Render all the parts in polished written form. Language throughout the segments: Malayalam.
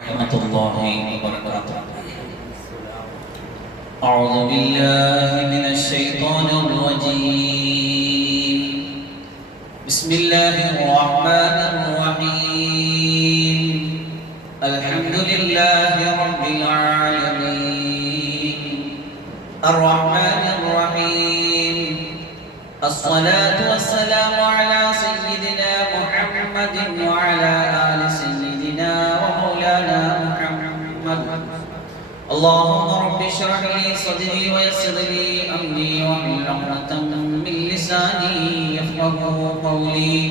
ورحمة الله وبركاته. أعوذ بالله من الشيطان الرجيم. بسم الله الرحمن الرحيم. الحمد لله رب العالمين الرحمن الرحيم. الصلاة والسلام على سيدنا محمد وعلى آل سيدنا ومولانا محمد. اللهم رب اشرح لي صدري ويسر لي أمري واحلل عقدة من لساني يفقهوا قولي.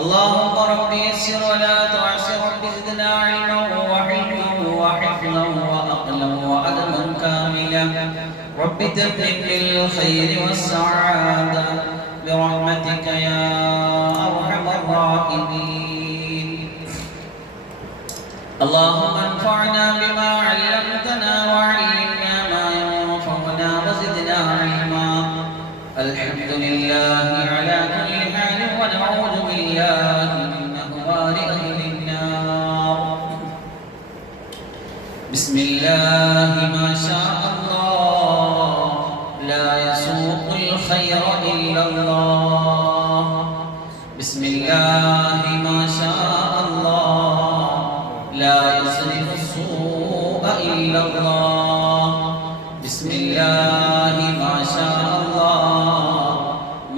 اللهم رب يسر ولا تعسر، رب زدنا علما وحلما وحفظا وعقلا وأدبا كاملا. رب تمم بالخير والسعادة برحمتك يا أرحم الراحمين. اللهم انفعنا بما علمتنا وعلمنا ما ينفعنا وزدنا علما. الحمد لله على كل حال، ونعوذ بالله من أهوال أهل النار. بسم الله ما شاء الله، لا يسوق الخير إلا الله. بسم الله ما شاء الله، لا يصرف السوء إلا الله. بسم الله ما شاء الله،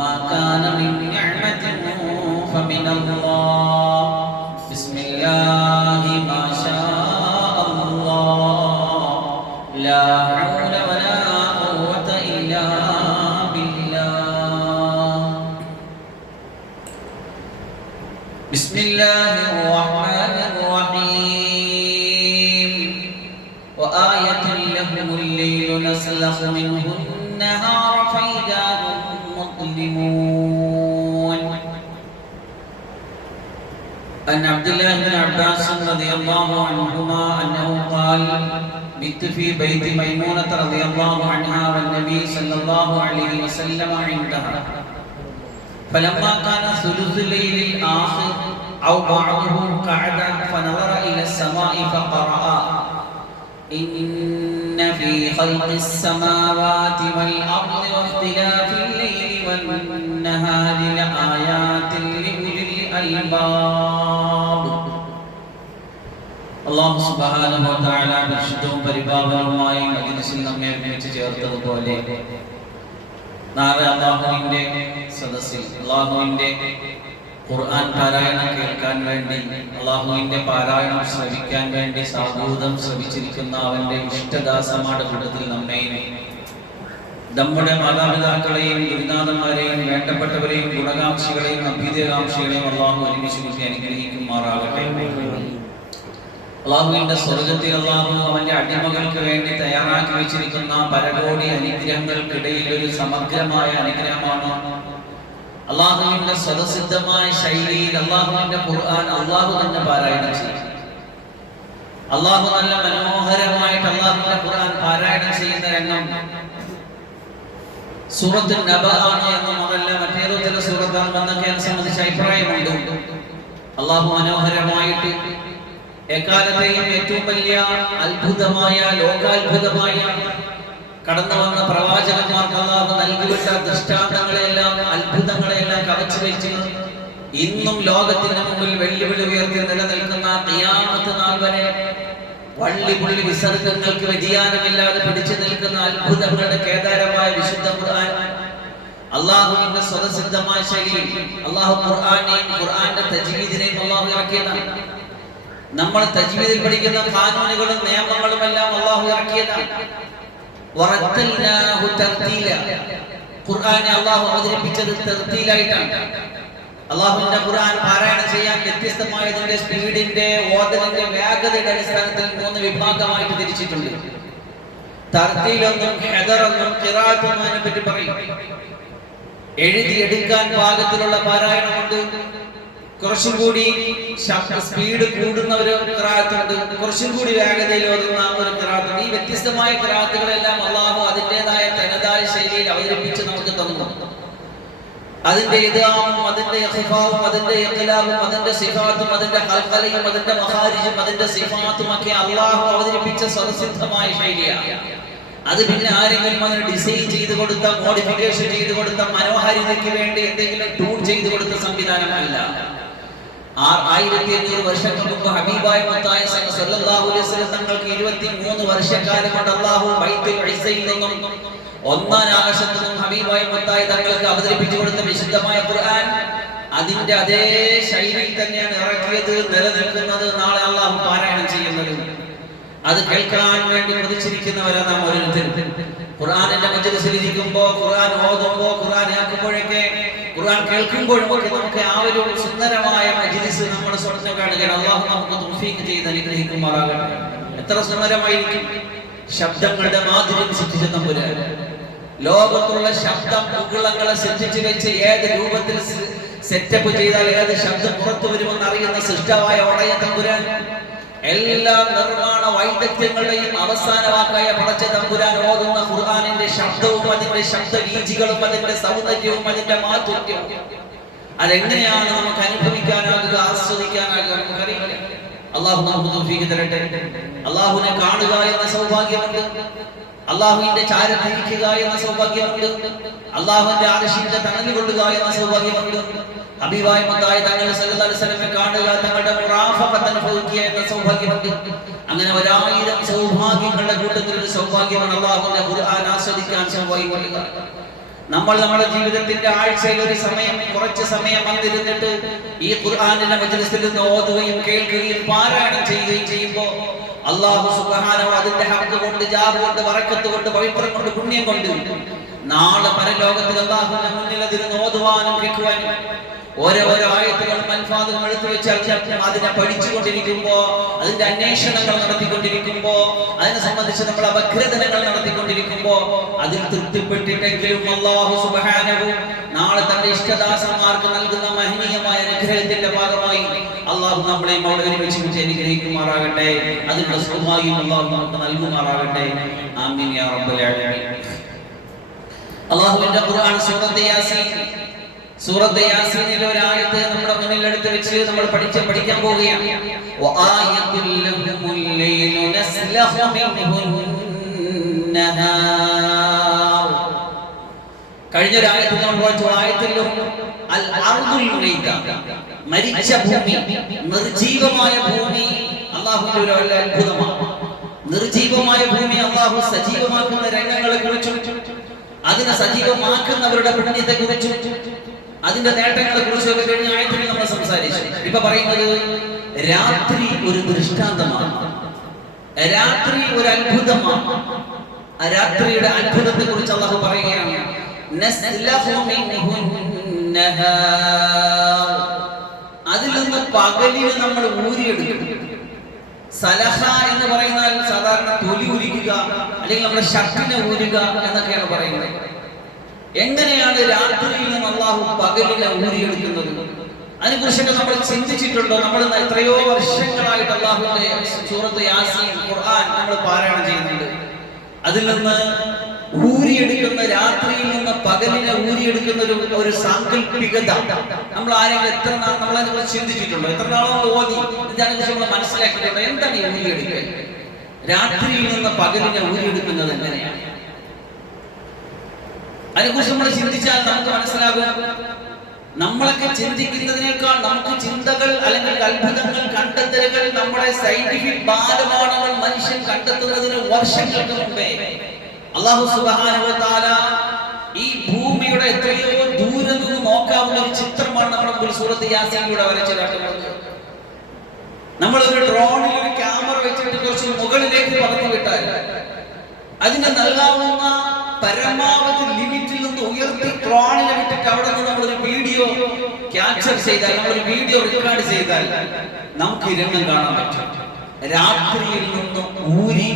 ما كان من نعمة فمن الله. بسم الله ما شاء الله، لا حول ولا قوة إلا بالله. بسم الله الرحمن الرحيم. وآية لهم الليل نسلخ منه النهار فإذا هم مظلمون. عن عبد الله بن عباس رضي الله عنهما أنه قال: بت في بيت ميمونة رضي الله عنها والنبي صلى الله عليه وسلم عندها، فلما كان ثلث الليل الآخر أو بعضه قعد فنظر إلى السماء فقرأ: إن في خلق السماوات والأرض واختلاف الليل والنهار لآيات لأولي الألباب. അല്ലാഹു സുബ്ഹാനഹു വ തആല പരിശുദ്ധവും പരിപാവനവുമായി മജ്‌ലിസിൽ നമ്മെ ഒരുമിച്ച് ചേർത്തതുപോലെ നാളെ അല്ലാഹുവിന്റെ സദസ്സിൽ അല്ലാഹുവിന്റെ ഖുർആൻ പാരായണം കേൾക്കാൻ വേണ്ടി, അല്ലാഹുവിന്റെ പാരായണം ശ്രവിക്കാൻ വേണ്ടി സാഗൂതം ശ്രവിച്ചിരിക്കുന്ന അവന്റെ ഇഷ്ടദാസമാരുടെ കൂട്ടത്തിൽ നമ്മെയും നമ്മുടെ മാതാപിതാക്കളെയും ഗുരുനാഥന്മാരെയും വേണ്ടപ്പെട്ടവരെയും ഗുണകാംക്ഷികളെയും അഭ്യുദയകാംക്ഷികളെയും അല്ലാഹു ഒരുമിച്ച് കൂട്ടി അനുഗ്രഹിക്കുമാറാകട്ടെ. അല്ലാഹുവിന്റെ സ്വർഗ്ഗത്തിൽ അല്ലാഹു അവന്റെ അടിമകൾക്ക് വേണ്ടി തയ്യാറാക്കി വെച്ചിരിക്കുന്ന പരകോടി അനുഗ്രഹങ്ങൾക്കിടയിൽ ഒരു സമഗ്രമായ അനുഗ്രഹമാണ് അല്ലാഹുവിന്റെ സ്വതസിദ്ധമായ ശൈലിയിൽ അല്ലാഹുവിന്റെ ഖുർആൻ അല്ലാഹു തന്നെ പാരായണം ചെയ്യും. അല്ലാഹു നല്ല മനോഹരമായിട്ട് അല്ലാഹുവിന്റെ ഖുർആൻ പാരായണം ചെയ്യുന്ന രംഗം സൂറത്തുൽ നബ ആണ് എന്നും അതല്ല മറ്റേതോ ചില സൂറത്താണെന്നൊക്കെ അതിനെ സംബന്ധിച്ച് അഭിപ്രായമുണ്ട്. അല്ലാഹു മനോഹരമായിട്ട് എക്കാലത്തെയും ഏറ്റവും വലിയ അത്ഭുതമായ ലോകാത്ഭുതമായ കടന്നു വന്ന പ്രവാചകന്മാർക്ക് അല്ലാഹു നൽകിവിട്ട ദൃഷ്ടാന്തങ്ങളെല്ലാം അത്ഭുതങ്ങളെല്ലാം കവച്ചു വെച്ച് ഇന്നും ലോകത്തിന്റെ മുമ്പിൽ വെല്ലുവിളി ഉയർത്തി നിലനിൽക്കുന്ന ഖിയാമത്ത് നാൾ വരെ വള്ളി പുള്ളി വിസർഗങ്ങൾക്ക് വ്യതിയാനമില്ലാതെ പിടിച്ചു നിൽക്കുന്ന അത്ഭുതങ്ങളുടെ കേദാരമായ വിശുദ്ധ ഖുർആൻ അല്ലാഹുവിന്റെ സ്വതസിദ്ധമായ ശൈലിയിൽ അല്ലാഹു ഖുർആനെയും ഖുർആന്റെ തജ്വീദിനെയും അല്ലാഹു ഇറക്കിയതാണ്. നമ്മൾ തജ്വീദിൽ പഠിക്കുന്ന ഖാനൂനുകളും നിയമങ്ങളും എല്ലാം അല്ലാഹു ഇറക്കിയതാണ്. വറത്തൽനാഹു തർതീല, ഖുർആനെ അല്ലാഹു അവതരിപ്പിച്ചത് തർതീലായിട്ടാണ്. അല്ലാഹുവിന്റെ ഖുർആൻ പാരായണം ചെയ്യാൻ വ്യത്യസ്തമായതിന്റെ സ്പീഡിന്റെ ഓതലിന്റെ വേഗതയുടെ അടിസ്ഥാനത്തിൽ 3 വിഭാഗമായിട്ട് തിരിച്ചിട്ടുണ്ട്. തർതീലെന്നും ഹദറെന്നും ഖിറാഅത്തെന്നും അതിനെ പറ്റി പറയും. എഴുതിയെടുക്കാൻ പാകത്തിലുള്ള പാരായണമുണ്ട്, കുറച്ചും കൂടി സ്പീഡ് കൂടുന്ന ഒരു ഖിറാഅത്തുണ്ട്, കുറച്ചും കൂടി വേഗതയിൽ ഓതുന്ന ഒരു ഖിറാഅത്തുണ്ട്. ഈ വ്യത്യസ്തമായ ഖിറാഅത്തുകളെല്ലാം അല്ലാഹു അതിൻ്റെതായ തനതായ ശൈലിയിൽ അവതരിപ്പിച്ച് നമുക്ക് തന്നു. അതിന്റെ ഇദ്ഗാമും അതിന്റെ ഇഖ്ഫാവും അതിന്റെ ഇഖ്ലാബും അതിന്റെ സിഫാത്തും അതിന്റെ ഖൽഖലയും അതിന്റെ മഖാരിജും അതിന്റെ സിഫാത്തും ഒക്കെ അല്ലാഹു അവതരിപ്പിച്ച സ്വതസിദ്ധമായ ശൈലിയാണ്. അത് പിന്നെ ആരെങ്കിലും അതിന് ഡിസൈൻ ചെയ്തു കൊടുത്ത, മോഡിഫിക്കേഷൻ ചെയ്തു കൊടുത്ത, മനോഹാരിതയ്ക്ക് വേണ്ടി എന്തെങ്കിലും ട്യൂൺ ചെയ്തു കൊടുത്ത സംവിധാനമല്ല. 1500 വർഷങ്ങൾക്ക് മുമ്പ് ഹബീബായ മുത്തായ സല്ലല്ലാഹു അലൈഹി വസല്ലം തങ്ങൾക്ക് 23 വർഷക്കാലം കൊണ്ട് അല്ലാഹു ബൈത്തുൽ ഇസ്സയിൽ നിന്നും ഒന്നാം ആകാശത്തു നിന്നും ഹബീബായ മുത്തായ തങ്ങൾക്ക് അവതരിപ്പിച്ചു കൊടുത്ത വിശുദ്ധമായ ഖുർആൻ അതിന്റെ അതേ ശൈലിയിൽ തന്നെയാണ് ഇറക്കിയത്, നിലനിൽക്കുന്നത്, നാളെ അല്ലാഹു പാരായണം ചെയ്യുന്നത്. അത് കേൾക്കാൻ വേണ്ടി കൊതിച്ചിരിക്കുന്നവരാണ് നാം ഓരോരുത്തരും. ഖുർആനിന്റെ മജ്ലിസിൽ ഇരിക്കുമ്പോൾ, ഖുർആൻ ഓതുമ്പോൾ, ഖുർആൻ ആക്കുമ്പോഴൊക്കെ, ഖുർആൻ കേൾക്കുമ്പോഴും ഒക്കെ നമുക്ക് ആ ഒരു സുന്ദരമായ മജ്ലിസ് നമ്മൾ സ്വപ്നം കാണുകയാണ്. അല്ലാഹു നമുക്ക് തൗഫീഖ് ചെയ്ത് അനുഗ്രഹിക്കുമാറാകട്ടെ. എത്ര സുന്ദരമായിരിക്കും ശബ്ദങ്ങളുടെ മാധുര്യം സൃഷ്ടിച്ച തമ്പുരാൻ. ലോകത്തുള്ള ശബ്ദം മുകുളങ്ങളെ സൃഷ്ടിച്ചു വെച്ച് ഏത് രൂപത്തിൽ സെറ്റപ്പ് ചെയ്താൽ ഏത് ശബ്ദം പുറത്തു വരുമെന്ന് അറിയുന്ന സൃഷ്ടാവായ ഒടയ തമ്പുരാൻ എല്ലാ നിർമ്മാണ വൈദഗ്ധ്യങ്ങളുടെയും അവസാന വാക്കായ പടച്ച തമ്പുരാൻ ഓതുന്ന ഖുർആനിന്റെ ശബ്ദവും അതിന്റെ ശബ്ദവീചികളും അതിന്റെ സൗന്ദര്യവും അതിന്റെ മാധുര്യവും അതെങ്ങനെയാണ് നമുക്ക് അനുഭവിക്കാനാകുക, ആസ്വദിക്കാനാകുക നമുക്കറിയില്ല. അല്ലാഹു നമുക്ക് തൗഫീഖ് തരട്ടെ. അല്ലാഹുവിനെ കാണുക എന്ന സൗഭാഗ്യമുണ്ട്, അല്ലാഹുവിന്റെ ചാരത്തിരിക്കുക എന്ന സൗഭാഗ്യമുണ്ട്, അല്ലാഹുവിന്റെ അർശിന്റെ തണൽ കൊള്ളുക എന്ന സൗഭാഗ്യമുണ്ട്, ഹബീബായ മുത്തായ തങ്ങൾ സല്ലല്ലാഹു അലൈഹി വസല്ലമയെ കാണുക, തങ്ങളുടെ മുറാഫഖത്ത് അനുഭവിക്കുക എന്ന സൗഭാഗ്യമുണ്ട്. അങ്ങനെ 1000 സൗഭാഗ്യങ്ങളുടെ കൂട്ടത്തിൽ ഒരു സൗഭാഗ്യമാണ് അല്ലാഹുവിന്റെ ഖുർആൻ ആസ്വദിക്കാൻ സൗഭാഗ്യം. നമ്മൾ നമ്മുടെ ജീവിതത്തിന്റെ ആഴ്ചയിൽ ഒരു സമയം, കുറച്ച് സമയം വന്നിരുന്നിട്ട് ഈ ഖുർആനിന്റെ മജ്ലിസിൽ നിന്ന് ഓതുകയും കേൾക്കുകയും പാരായണം ചെയ്യുകയും ചെയ്യുമ്പോൾ അല്ലാഹു സുബ്ഹാനഹു അതിന്റെ ഹഖ് കൊണ്ട്, ജാബ് കൊണ്ട്, ബറക്കത്ത് കൊണ്ട്, പവിത്രം കൊണ്ട്, പുണ്യം കൊണ്ട് നാളെ പരലോകത്തിൽ അല്ലാഹുവിന്റെ മുന്നിൽ അതിരുന്ന് ഓതുവാനും കേൾക്കുവാനും ഓരോ ആയത്തുകളും അൽഫാദുകളും എടുത്തു വെച്ച് അതിനെ പഠിച്ചുകൊണ്ടിരിക്കുമ്പോ, അതിന്റെ അന്വേഷണങ്ങൾ നടത്തിക്കൊണ്ടിരിക്കുമ്പോ, അതിനെ സംബന്ധിച്ച് നമ്മൾ അപഗ്രഥനങ്ങൾ നടത്തിക്കൊണ്ടിരിക്കുമ്പോ അതിൽ തൃപ്തിപ്പെട്ടിട്ടെങ്കിലും അല്ലാഹു സുബ്ഹാനഹു നാളെ തന്റെ ഇഷ്ടദാസന്മാർക്ക് നൽകുന്ന മഹനീയമായ അനുഗ്രഹത്തിന്റെ ഭാഗമായി അല്ലാഹു നമ്മളെയും അവിടെ ഒരുമിച്ച് അനുഗ്രഹിക്കുമാറാകട്ടെ. അതിനുള്ള സൗഭാഗ്യം അല്ലാഹു നമുക്ക് നൽകുമാറാകട്ടെ. ആമീൻ യാ റബ്ബൽ ആലമീൻ. അല്ലാഹുവിന്റെ ഖുർആൻ സൂറത്ത് യാസീനിലെ ഒരു ആയത്ത് നമ്മുടെ മുന്നിൽ എടുത്ത് വെച്ച് നമ്മൾ പഠിക്കാൻ പോവുകയാണ്. വആയത്തുൽ ലഹുമുൽ ലൈലു നസ്ലഖു മിൻഹുൻ നഹാർ. കഴിഞ്ഞ ഒരു ആയത്തിൽ നമ്മൾ വായിച്ച ആയത്തിൽ അൽ അർദുൽ മൈത, മരിച്ച ഭൂമി, നിർജീവമായ ഭൂമി അല്ലാഹുവിന്റെ ഒരു അത്ഭുതമാണ്. നിർജീവമായ ഭൂമി അല്ലാഹു സജീവമാക്കുന്ന രംഗങ്ങളെ കുറിച്ചും അതിനെ സജീവമാക്കുന്നവരുടെ പുണ്യത്തെ കുറിച്ചും അതിന്റെ നേട്ടങ്ങളെ കുറിച്ചൊക്കെ കഴിഞ്ഞ ആയത്തിൽ നമ്മൾ സംസാരിച്ചു. ഇപ്പൊ പറയുന്നത് രാത്രി ഒരു ദൃഷ്ടാന്തമാണ്, രാത്രി ഒരു അത്ഭുതമാണ്. രാത്രിയുടെ അത്ഭുതത്തെ കുറിച്ച് അല്ലാഹു പറയുകയാണ്. അതിൽ നിന്ന് പകലിന് നമ്മൾ ഊരിയെടുക്കും. സലഹ എന്ന് പറയുന്നാൽ സാധാരണ തൊലി ഉരിക്കുക, അല്ലെങ്കിൽ നമ്മുടെ ഷർട്ടിനെ ഊരുക എന്നൊക്കെയാണ് പറയുന്നത്. എങ്ങനെയാണ് രാത്രിയിൽ നിന്ന് അല്ലാഹു പകലിനെ ഊരിയെടുക്കുന്നത്? അതിനെക്കുറിച്ചൊക്കെ നമ്മൾ ചിന്തിച്ചിട്ടുണ്ടോ? നമ്മൾ എത്രയോ വർഷങ്ങളായിട്ട് അല്ലാഹുവിന്റെ സൂറത്ത് യാസീൻ ഖുർആൻ നമ്മൾ പാരായണം ചെയ്യുന്നുണ്ട്. അതിൽ നിന്ന് ഊരിയെടുക്കുന്ന, രാത്രിയിൽ നിന്ന് പകലിനെ ഊരിയെടുക്കുന്ന ഒരു സാങ്കല്പികത നമ്മൾ ആരെങ്കിലും എത്ര നാൾ നമ്മൾ അതിനെക്കുറിച്ച് ചിന്തിച്ചിട്ടുണ്ടോ? എത്ര നാളോ ഓതി ഇതിനെക്കുറിച്ച് നമ്മൾ മനസ്സിലാക്കിയിട്ടുണ്ടോ? എന്താണ് ഈ ഊരിയെടുക്കൽ? രാത്രിയിൽ നിന്ന് പകലിനെ ഊരിയെടുക്കുന്നത് എങ്ങനെയാണ്? അതിനെക്കുറിച്ച് നമ്മൾ ചിന്തിച്ചാൽ നമുക്ക് മനസ്സിലാകും, നമ്മളൊക്കെ ചിന്തിക്കുന്നതിനേക്കാൾ നമുക്ക് ചിന്തകൾ അല്ലെങ്കിൽ അത്ഭുതങ്ങൾ, കണ്ടെത്തലുകൾ, നമ്മുടെ സയന്റിഫിക് ബാലപാഠങ്ങൾ മനുഷ്യൻ കണ്ടെത്തുന്നതിന് വർഷങ്ങൾക്ക് മുമ്പേ അല്ലാഹു സുബ്ഹാനഹു വ തആല ഈ ഭൂമിയുടെ എത്രയോ ദൂരെ നിന്ന് നോക്കാവുന്ന ഒരു ചിത്രമാണ് നമ്മുടെ സൂറത്ത് യാസീനിലൂടെ വരച്ചു കാട്ടുന്നത്. നമ്മൾ ഒരു ഡ്രോണിൽ ഒരു ക്യാമറ വെച്ചിട്ട് കുറച്ച് മുകളിലേക്ക് പറത്തി വിട്ടാൽ അതിന് നൽകാവുന്ന പരമാവധി ലിമിറ്റിൽ നിന്ന് ഉയർത്തി ഡ്രോണിനെ വിട്ടിട്ട് അവിടെ നിന്ന് നമ്മളൊരു വീഡിയോ ക്യാപ്ചർ ചെയ്താൽ, നമ്മളൊരു വീഡിയോ റെക്കോർഡ് ചെയ്താൽ നമുക്ക് ഈ രംഗം കാണാൻ പറ്റും. രാത്രിയിൽ നിന്ന് ഊരി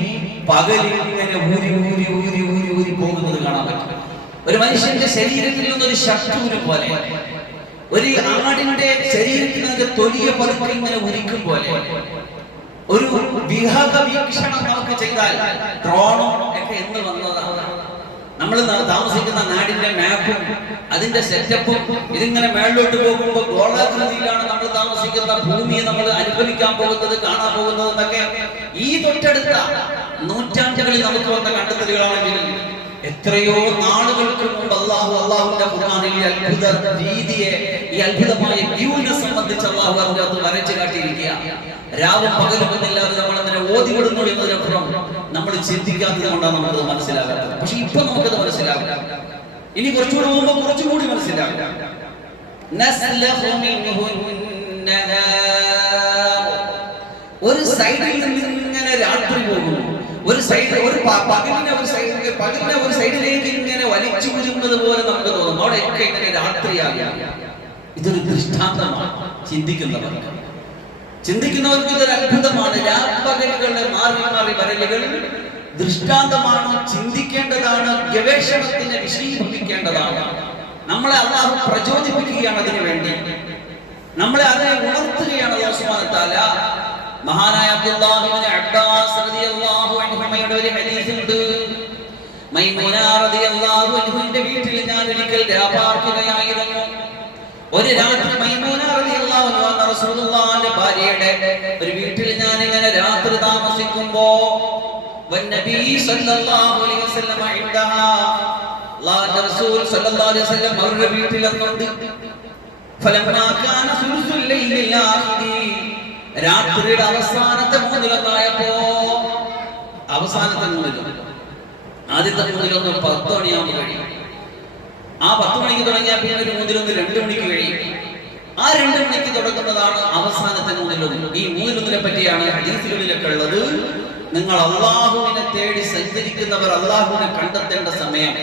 പകലിൽ ഇങ്ങനെ ഊരി ഊരി ഊരി ഊരി ഊരി പോകുന്നത് കാണാൻ പറ്റും. ഒരു മനുഷ്യന്റെ ശരീരത്തിൽ നിന്നൊരു ശക്തി പോലെ, ഒരു ആടിന്റെ ശരീരത്തിൽ നിന്ന് തൊലിയ പതുക്കെ ഇങ്ങനെ ഉരിക്കും പോലെ ഒരു വിഹക വീക്ഷണം നമുക്ക് ചെയ്താൽ ഡ്രോണും ഒക്കെ എന്ന് വന്നതാണ്. നമ്മൾ താമസിക്കുന്ന നാടിന്റെ മാപ്പും അതിന്റെ സെറ്റപ്പും ഇതിങ്ങനെ മേളിലോട്ട് പോകുമ്പോൾ ഗോളാകൃതിയിലാണ് നമ്മൾ താമസിക്കുന്ന ഭൂമിയെ നമ്മൾ അനുഭവിക്കാൻ പോകുന്നത്, കാണാൻ പോകുന്നത് എന്നൊക്കെ ഈ തൊട്ടടുത്ത നൂറ്റാണ്ടുകളിൽ നമുക്ക് വന്ന കണ്ടെത്തലുകളാണെങ്കിൽ എത്രയോ നാളുകൾക്ക് മുമ്പ് അള്ളാഹുവിന്റെ ഖുർആനിൽ ഈ അത്ഭുത രീതിയെ, ഈ അത്ഭുതമായ വ്യൂവിനെ സംബന്ധിച്ച് അള്ളാഹു അതിനകത്ത് വരച്ചു കാട്ടിയിരിക്കുക. രാവും പകലും എന്നില്ലാതെ നമ്മൾ അങ്ങനെ ഓതിവിടുന്നു എന്നതിനപ്പുറം നമ്മൾ ചിന്തിക്കാത്തത് കൊണ്ടാണ് നമുക്കത് മനസ്സിലാകാത്തത്. പക്ഷെ ഇപ്പൊ നമുക്കത് മനസ്സിലാവില്ല. ഇനി കുറച്ചുകൂടി പോകുമ്പോൾ കുറച്ചും കൂടി മനസ്സിലാവില്ല. ഒരു സൈഡിൽ നിന്ന് ഇങ്ങനെ രാത്രി പോകുന്നു, ഒരു സൈഡ് ഒരു പകലിനെ ഒരു സൈഡിലേക്ക് ഇങ്ങനെ വലിച്ചു കുരുന്നത് പോലെ നമുക്ക് തോന്നും. അവിടെയൊക്കെ ഇങ്ങനെ രാത്രിയാകുക. ഇതൊരു ദൃഷ്ടാന്തമാണ് ചിന്തിക്കുന്നവർക്ക് ഇതൊരു അത്ഭുതമാണ്. രാപ്പകലുകളുടെ മാറി മാറി വരലുകൾ ദൃഷ്ടാന്തമാണ്, ചിന്തിക്കേണ്ടതാണ്, ഗവേഷണത്തിന് വിഷയീഭവിക്കേണ്ടതാണ്. നമ്മളെ അല്ലാഹു പ്രചോദിപ്പിക്കുകയാണ് അതിനു വേണ്ടി, നമ്മളെ അതിനെ ഉണർത്തുകയാണ്. അല്ലാഹു സുബ്ഹാനഹു വ തആല മഹാനായ അബ്ദുല്ലാഹി ഇബ്നു അബ്ബാസ് റളിയല്ലാഹു അൻഹുമയുടെ ഒരു ഹദീസ് ഉണ്ട്. മൈമൂന റളിയല്ലാഹു അൻഹുവിന്റെ വീട്ടിൽ ഞാൻ ഒരിക്കൽ രാപാർക്കുകയായിരുന്നു. ഒരു രാത്രി മൈമൂന റളിയല്ലാഹു അൻഹ റസൂലുള്ളാഹിന്റെ ഭാര്യയുടെ ഒരു വീട്ടിൽ ഞാൻ ഇങ്ങനെ രാത്രി താമസിക്കുമ്പോ വന്നബി സല്ലല്ലാഹു അലൈഹി വസല്ലം ഇൻദഹാ, അല്ലാഹുവിന്റെ റസൂൽ സല്ലല്ലാഹു അലൈഹി വസല്ലം അവരുടെ വീട്ടിലെന്നുണ്ട്. ഫലമ്മാ കാന സുലുസുൽ ലൈലിൽ ആഖിരി, രാത്രിയുടെ അവസാനത്തെ മൂന്നിലൊന്നായപ്പോ, അവസാനത്തെ മൂന്നിലൊന്ന്, ആദ്യത്തെ മൂന്നിലൊന്ന് 10 മണിയാകുമ്പോൾ കഴിയും. ആ 10 മണിക്ക് തുടങ്ങിയാൽ പിന്നെ ഒരു മൂന്നിലൊന്ന് 2 മണിക്ക് കഴിയും. ആ 2 മണിക്ക് തുടങ്ങുന്നതാണ് അവസാനത്തെ മൂന്നിലൊന്ന്. ഈ മൂന്നിലൊന്നിനെ പറ്റിയാണ് ഹദീസുകളിലൊക്കെ ഉള്ളത്. നിങ്ങൾ അള്ളാഹുവിനെ തേടി സഞ്ചരിക്കുന്നവർ അള്ളാഹുവിനെ കണ്ടെത്തേണ്ട സമയം.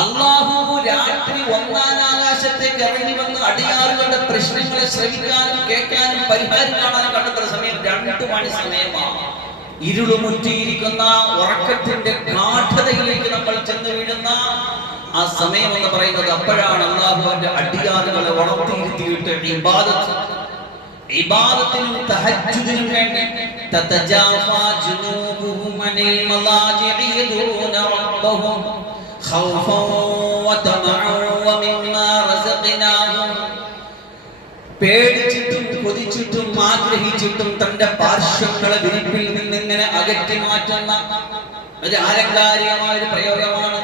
അള്ളാഹു രാത്രി 1-ാം ആകാശത്തേക്ക് ഇറങ്ങി വന്ന് അടിയാറുകളുടെ പ്രശ്നങ്ങളെ ശ്രവിക്കാനും കേൾക്കാനും പരിഹാരം കാണാനും കണ്ടെത്തുന്ന സമയം 2 മണി സമയമാണ്. ഇരുളുമുറ്റിയിരിക്കുന്ന ഉറക്കത്തിന്റെ ഗാഠതയിലേക്ക് നമ്മൾ ചെന്ന് വീഴുന്ന ആ സമയം എന്ന് പറയുന്നത് അപ്പോഴാണ് അല്ലാഹുവിന്റെ അടിയാറുകളെ ഉണർത്തിയിരുത്തിയിട്ട് ഇബാദത്തിനും തഹജ്ജുദിനും വേണ്ടി തതജാഫാ ജുനൂബുഹും അനിൽ മലാജിഇ യദൂന റബ്ബഹും ഖൗഫൻ വതമഅൻ വമിമ്മാ റസഖ്നാഹും, പേടിച്ചിട്ടും കൊതിച്ചിട്ടും ആഗ്രഹിച്ചിട്ടും തന്റെ പാർശ്വങ്ങളെ വിരിപ്പിൽ നിന്നിങ്ങനെ അകറ്റി മാറ്റുന്ന ഒരു ആലങ്കാരികമായ ഒരു പ്രയോഗമാണ്.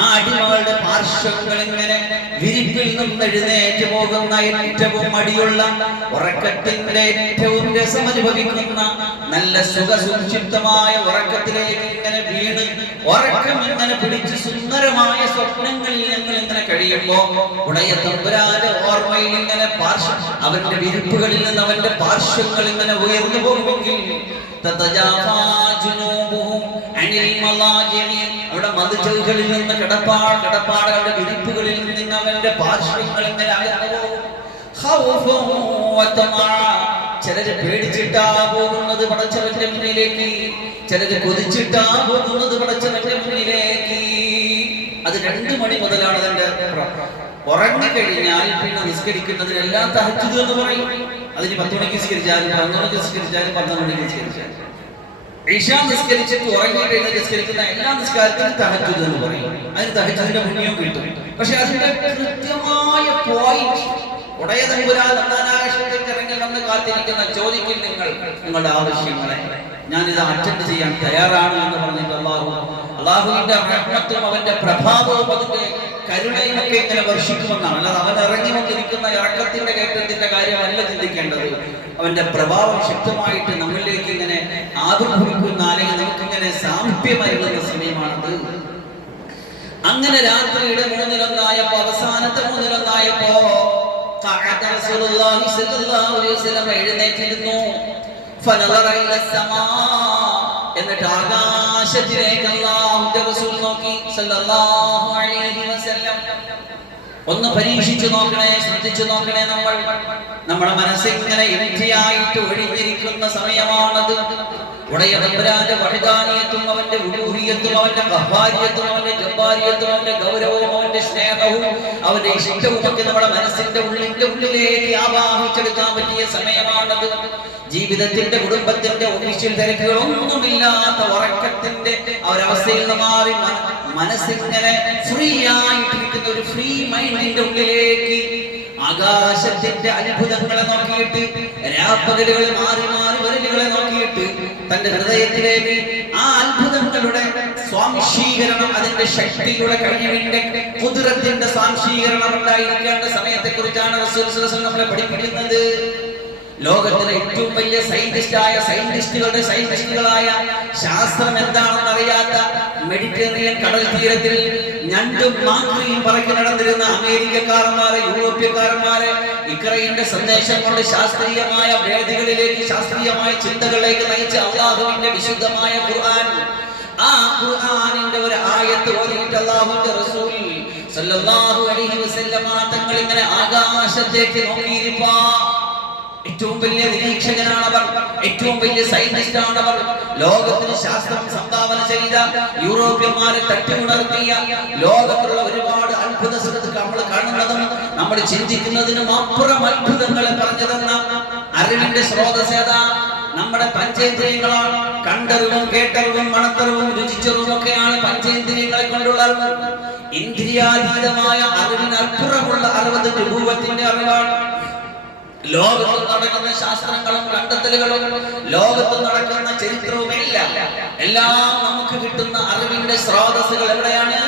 ആ അടിമകളുടെ പാർശ്വങ്ങൾ ഇങ്ങനെ വിരിപ്പിൽ നിന്ന് എഴുന്നേറ്റ് പോകുന്ന, ഏറ്റവും മടിയുള്ള ഉറക്കത്തിന്റെ ഏറ്റവും രസമനുഭവിക്കുന്ന നല്ല സുഖസുക്ഷിപ്തമായ ഉറക്കത്തിലേക്ക് ഇങ്ങനെ വീണ് ഉറക്കം ഇങ്ങനെ പിടിച്ച് സുന്ദരമായ സ്വപ്നങ്ങളിൽ ഞങ്ങൾ ഇങ്ങനെ കഴിയുമ്പോ ഉടയ തമ്പുരാന്റെ ഓർമ്മയിൽ ഇങ്ങനെ അവന്റെ വിരിപ്പുകളിൽ നിന്ന് അവന്റെ പാർശ്വങ്ങൾ ഇങ്ങനെ ഉയർന്നു പോകുമെങ്കിൽ അവിടെ മധുചൗകളിൽ നിന്ന് കിടപ്പാടകളുടെ വിരിപ്പുകളിൽ നിന്ന് അവന്റെ പാർശ്വങ്ങൾ ഇങ്ങനെ അകന്നു പോകും. ചിലര് പേടിച്ചിട്ടാ പോകുന്നത് പടച്ചവന്റെ മുന്നിലേക്ക്, ചിലര് കൊതിച്ചിട്ടാ പോകുന്നത് പടച്ചവന്റെ മുന്നിലേക്ക്. അത് 2 മണി മുതലാണ് അതിന്റെ ഉറങ്ങിക്കഴിഞ്ഞാൽ പിന്നെ നിസ്കരിക്കുന്നതിനെല്ലാം തഹജ്ജുദ് എന്ന് പറയും. അതിന് 10 മണിക്ക് നിസ്കരിച്ചാലും 11 മണിക്ക് നിസ്കരിച്ചാലും 12 മണിക്ക് നിസ്കരിച്ചാലും ഇശാ നിസ്കരിച്ചിട്ട് ഉറങ്ങിക്കഴിഞ്ഞ് നിസ്കരിക്കുന്ന എല്ലാ നിസ്കാരത്തിനും തഹജ്ജുദ് എന്ന് പറയും. അതിന് തഹജ്ജുദിന്റെ പുണ്യം കിട്ടും. പക്ഷെ അതിന്റെ കൃത്യമായ പോയിന്റ് ഉടയ തമ്പുരാൻ 1-ാം ആകാശത്തേക്ക് ഇറങ്ങി വന്ന് കാത്തിരിക്കുന്ന ചോദിക്കും നിങ്ങളുടെ ആവശ്യങ്ങളെ, ഞാനിത് അറ്റൻഡ് ചെയ്യാൻ തയ്യാറാണ് എന്ന് പറഞ്ഞിട്ട് അള്ളാഹുവിന്റെ റഹ്മത്തും അവന്റെ പ്രഭാവവും അതിന്റെ കരുണയും ഒക്കെ ഇങ്ങനെ വർഷിക്കുമെന്നാണ്. അല്ലാതെ അവൻ ഇറങ്ങി വന്നിരിക്കുന്ന ഇറക്കത്തിന്റെ കയറ്റത്തിന്റെ കാര്യമല്ല ചിന്തിക്കേണ്ടത്. അവന്റെ പ്രഭാവം ശക്തമായിട്ട് നമ്മളിലേക്ക് ഇങ്ങനെ ആവിർഭവിക്കുന്ന, അല്ലെങ്കിൽ നമുക്കിങ്ങനെ സാമീപ്യമായിരുന്ന സമയമാണത്. അങ്ങനെ രാത്രിയുടെ 3-ായപ്പോ, അവസാനത്തെ 3-ായപ്പോ എഴുന്നേറ്റിരുന്നു. എന്നിട്ട് ആകാശത്തിലേക്ക് അല്ലാഹുവിന്റെ റസൂൽ നോക്കി സല്ലല്ലാഹു അലൈഹി വസല്ലം. ഒന്ന് പരീക്ഷിച്ചു നോക്കണേ, ശ്രദ്ധിച്ചു നോക്കണേ. നമ്മുടെ മനസ്സിങ്ങനെ എംറ്റിയായിട്ട് ഒഴിഞ്ഞിരിക്കുന്ന സമയമാണത്. ഉടയ തമ്പുരാന്റെ വഹദാനിയത്തും അവന്റെ ഉലൂഹിയത്തും അവന്റെ ഖഹാരിയത്തും അവന്റെ ജബ്ബാരിയത്തും അവന്റെ ഗൗരവവും അവന്റെ സ്നേഹവും അവന്റെ ഇഷ്ടവും ഒക്കെ നമ്മുടെ മനസ്സിന്റെ ഉള്ളിലേക്ക് ആവാഹിച്ചെടുക്കാൻ പറ്റിയ സമയമാണത്. ജീവിതത്തിന്റെ കുടുംബത്തിന്റെ ഒഫീഷ്യൽ തിരക്കുകളൊന്നുമില്ലാത്ത ഉറക്കത്തിന്റെ ഒരവസ്ഥയിൽ നിന്ന് മാറി മനസ്സിങ്ങനെ ഫ്രീ ആയിട്ടിരിക്കുന്ന ഒരു ഫ്രീ മൈൻഡിന്റെ ഉള്ളിലേക്ക് ആകാശത്തിന്റെ അത്ഭുതങ്ങളെ നോക്കിയിട്ട്, രാപ്പകലുകൾ മാറി മാറി വരലുകളെ നോക്കിയിട്ട് തന്റെ ഹൃദയത്തിലേക്ക് ആ അത്ഭുതങ്ങളുടെ സ്വാംശീകരണം, അതിന്റെ ശക്തിയുടെ കഴിവിന്റെ കുതിരത്തിന്റെ സ്വാംശീകരണം ഉണ്ടായിരിക്കേണ്ട സമയത്തെ കുറിച്ചാണ് റസൂൽ സ്വല്ലല്ലാഹു അലൈഹി വസല്ലം നമ്മളെ പഠിപ്പിക്കുന്നത്. ലോകത്തിലെ ഏറ്റവും വലിയ സയന്റിസ്റ്റുകളായ ശാസ്ത്രം എന്താണെന്ന് അറിയാത്ത മെഡിറ്ററേനിയൻ കടൽ തീരത്തിൽ ഞണ്ടും മാക്രിയും പറക്കി നടന്നിരുന്ന അമേരിക്കക്കാരന്മാരെ, യൂറോപ്യക്കാരന്മാരെ ഇക്രയിന്റെ സന്ദേശം കൊണ്ട് ശാസ്ത്രീയമായ വേദികളിലേക്ക്, ശാസ്ത്രീയമായ ചിന്തകളിലേക്ക് നയിച്ച അല്ലാഹുവിന്റെ വിശുദ്ധമായ ഖുർആൻ, ആ ഖുർആനിന്റെ ഒരു ആയത്ത് ഓതിയിട്ട് അല്ലാഹുവിന്റെ റസൂൽ സല്ലല്ലാഹു അലൈഹി വസല്ലം തങ്ങൾ ഇങ്ങനെ ആകാശത്തേക്ക് നോക്കിയിരിപ്പാ. ഏറ്റവും വലിയ നിരീക്ഷകനാണവർ, ഏറ്റവും വലിയ സയന്റിസ്റ്റാണവർ. ലോകത്തിന് ശാസ്ത്രം സംഭാവന ചെയ്ത, യൂറോപ്യന്മാരെ തട്ടിയുണർത്തിയ, ലോകത്തുള്ള ഒരുപാട് അത്ഭുത നമ്മൾ കാണുന്നതും നമ്മൾ ചിന്തിക്കുന്നതിനും അപ്പുറം അത്ഭുതങ്ങളെ പറഞ്ഞു തന്ന അറിവിന്റെ സ്രോതസ്സേതാ നമ്മുടെ പഞ്ചേന്ദ്രിയങ്ങളാണ്. കണ്ടറിവും കേട്ടറിവും മണത്തറിവും രുചിച്ചറിവും ഒക്കെയാണ് പഞ്ചേന്ദ്രിയങ്ങളെ കൊണ്ടുള്ള അറിവ്. ഇന്ദ്രിയാതീതമായ അറിവിനപ്പുറമുള്ള അറിവ് രൂപത്തിന്റെ അറിവാണ്. ലോകത്ത് നടക്കുന്ന ശാസ്ത്രങ്ങളും കണ്ടെത്തലുകളും, ലോകത്ത് നടക്കുന്ന ചരിത്രവും എല്ലാം നമുക്ക് കിട്ടുന്ന അറിവിന്റെ സ്രോതസ്സുകൾ എവിടെയാണ്?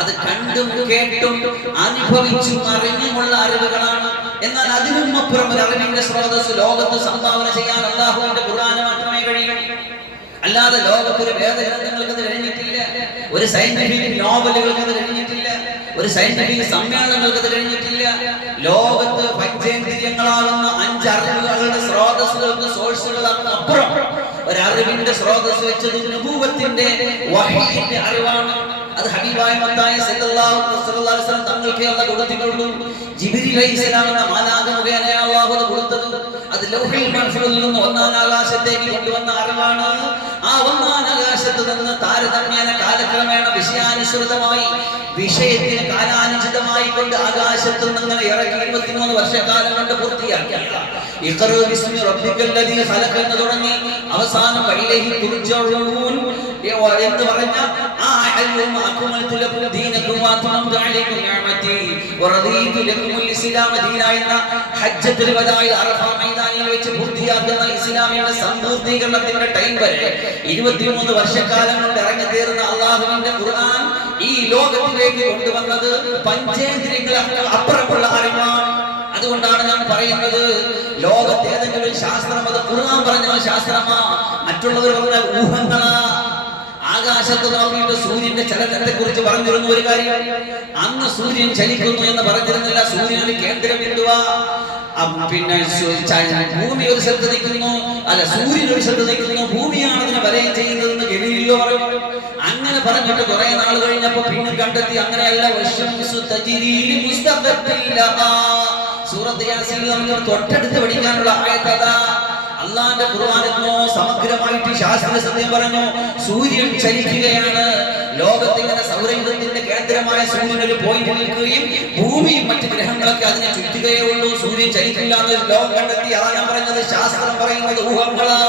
അത് കണ്ടും കേട്ടും അനുഭവിച്ചും അറിഞ്ഞുമുള്ള അറിവുകളാണ്. എന്നാൽ അതിനും അപ്പുറം ഒരു അറിവിന്റെ സ്രോതസ് ലോകത്ത് സംഭാവന ചെയ്യാൻ അല്ലാഹുവിന്റെ ഖുർആന് മാത്രമേ കഴിയൂ. അല്ലാതെ ലോകത്തൊരു വേദഗ്രന്ഥങ്ങൾക്ക് അത് കഴിഞ്ഞിട്ടില്ല, ഒരു സയന്റിഫിക് നോവലുകൾക്ക് അത് കഴിഞ്ഞിട്ടില്ല, ഒരു സയന്റിഫിക് സമ്മേളനങ്ങൾക്ക് അത് കഴിഞ്ഞിട്ടില്ല. ലോകത്ത് പഞ്ചേന്ദ്രിയങ്ങളാകുന്ന 5 അറിവുകളുടെ സ്രോതസ്സുകൾക്ക്, സോഴ്സുകൾക്ക് അപ്പുറം ഒരു അറിവിന്റെ സ്രോതസ് വെച്ചത് നബുവത്തിന്റെ വഹീന്റെ അറിവാണ്. അത് ഹബീബായ മുഹമ്മദ് സല്ലല്ലാഹു അലൈഹി വസല്ലം തങ്ങൾക്ക് അല്ലാഹു കൊടുത്തിട്ടുള്ളൂ. ജിബ്രീൽ അലൈഹിസ്സലാം എന്ന മാലാഖ മുഖേന അല്ലാഹു അത് കൊടുത്തത്. അത് ലൗഹിൽ മഹ്ഫൂദിൽ നിന്ന് 1-ാം ആകാശത്തേക്ക് കൊണ്ടുവന്ന അറിവാണ്. ആ 1-ാം ആകാശത്ത് നിന്ന് താരതമ്യേന കാലക്രമേണ വിഷയാനുസൃതമായി, വിഷയത്തിന് കാലാനുചിതമായി കൊണ്ട് ആകാശത്ത് നിന്ന് ഇറക്കി 23 വർഷക്കാലം കൊണ്ട് പൂർത്തിയാക്കി. ഇഖ്റ ബിസ്മി റബ്ബിക്കല്ലദീ ഖലഖ എന്ന് തുടങ്ങി അവസാനം വഇലൈഹി തുർജഊൻ എന്ന് പറഞ്ഞ ആ അൽഉം അക്മൽതു ലക്കും ദീനകും വഅത്മംതു അലൈക്കും നിഅമതി വറദീതു ലക്കുൽ ഇസ്ലാമ ദീന എന്ന ഹജ്ജത്തുൽ വദാഇ അറഫ മൈതാനിൽ വെച്ച് പൂർത്തിയാക്കുന്ന ഇസ്ലാമിന്റെ സമ്പൂർണ്ണീകരണത്തിന്റെ ടൈം വരെ 23 വർഷക്കാലം കൊണ്ട് ഇറങ്ങി തീർന്ന അല്ലാഹുവിന്റെ ഖുർആൻ ഈ ലോകത്തിലേക്ക് കൊണ്ടുവന്നത് പഞ്ചേന്ദ്രിയങ്ങൾക്ക് അപ്പുറമുള്ള അറിവാണ്. അതുകൊണ്ടാണ് ഞാൻ പറയുന്നത്, ലോകത്തെ ഏതെങ്കിലും ശാസ്ത്രം അത് ഖുർആൻ പറഞ്ഞ ശാസ്ത്രമാ, മറ്റുള്ളവർ പറഞ്ഞ ഊഹങ്ങളാ. ആകാശത്ത് നോക്കിയിട്ട് സൂര്യന്റെ ചലനത്തെ കുറിച്ച് പറഞ്ഞിരുന്നു ഒരു കാര്യം. അന്ന് സൂര്യൻ ചലിക്കുന്നു എന്ന് പറഞ്ഞിരുന്നില്ല. സൂര്യൻ ഒരു കേന്ദ്ര ബിന്ദുവാ. പിന്നെ ഭൂമി ഒരു സ്ഥലത്ത് നിൽക്കുന്നു, അല്ല സൂര്യൻ ഒരു സ്ഥലത്ത് നിൽക്കുന്നു, ഭൂമിയാണ് അതിനെ വലയം ചെയ്യുന്നതെന്ന് ഗലീലിയോ പറഞ്ഞു. അങ്ങനെ പറഞ്ഞിട്ട് കുറെ നാൾ കഴിഞ്ഞപ്പോ പിന്നെ കണ്ടെത്തി അങ്ങനെയല്ല. സൂറത്ത് യാസീൻ നമുക്ക് തൊട്ടടുത്ത് പഠിക്കാനുള്ള ആയത്തതാ. അള്ളാന്റെ ഖുർആനിലോ സമഗ്രമായിട്ട് ശാസ്ത്രീയ സത്യം പറഞ്ഞു. സൂര്യൻ ചലിക്കുകയാണ്. ലോകത്തിങ്ങനെ സൗരയൂഥത്തിന്റെ കേന്ദ്രമായ സൂര്യൻ ഒരു പോയിന്റ് നിൽക്കുകയും ഭൂമിയും മറ്റ് ഗ്രഹങ്ങളൊക്കെ അതിനെ ചുറ്റുകയേ ഉള്ളൂ. സൂര്യൻ ചലിക്കില്ല എന്ന് ലോകം കണ്ടെത്തി. അതാ ഞാൻ പറഞ്ഞത്, ശാസ്ത്രം പറയുന്നത് ഊഹങ്ങളാ,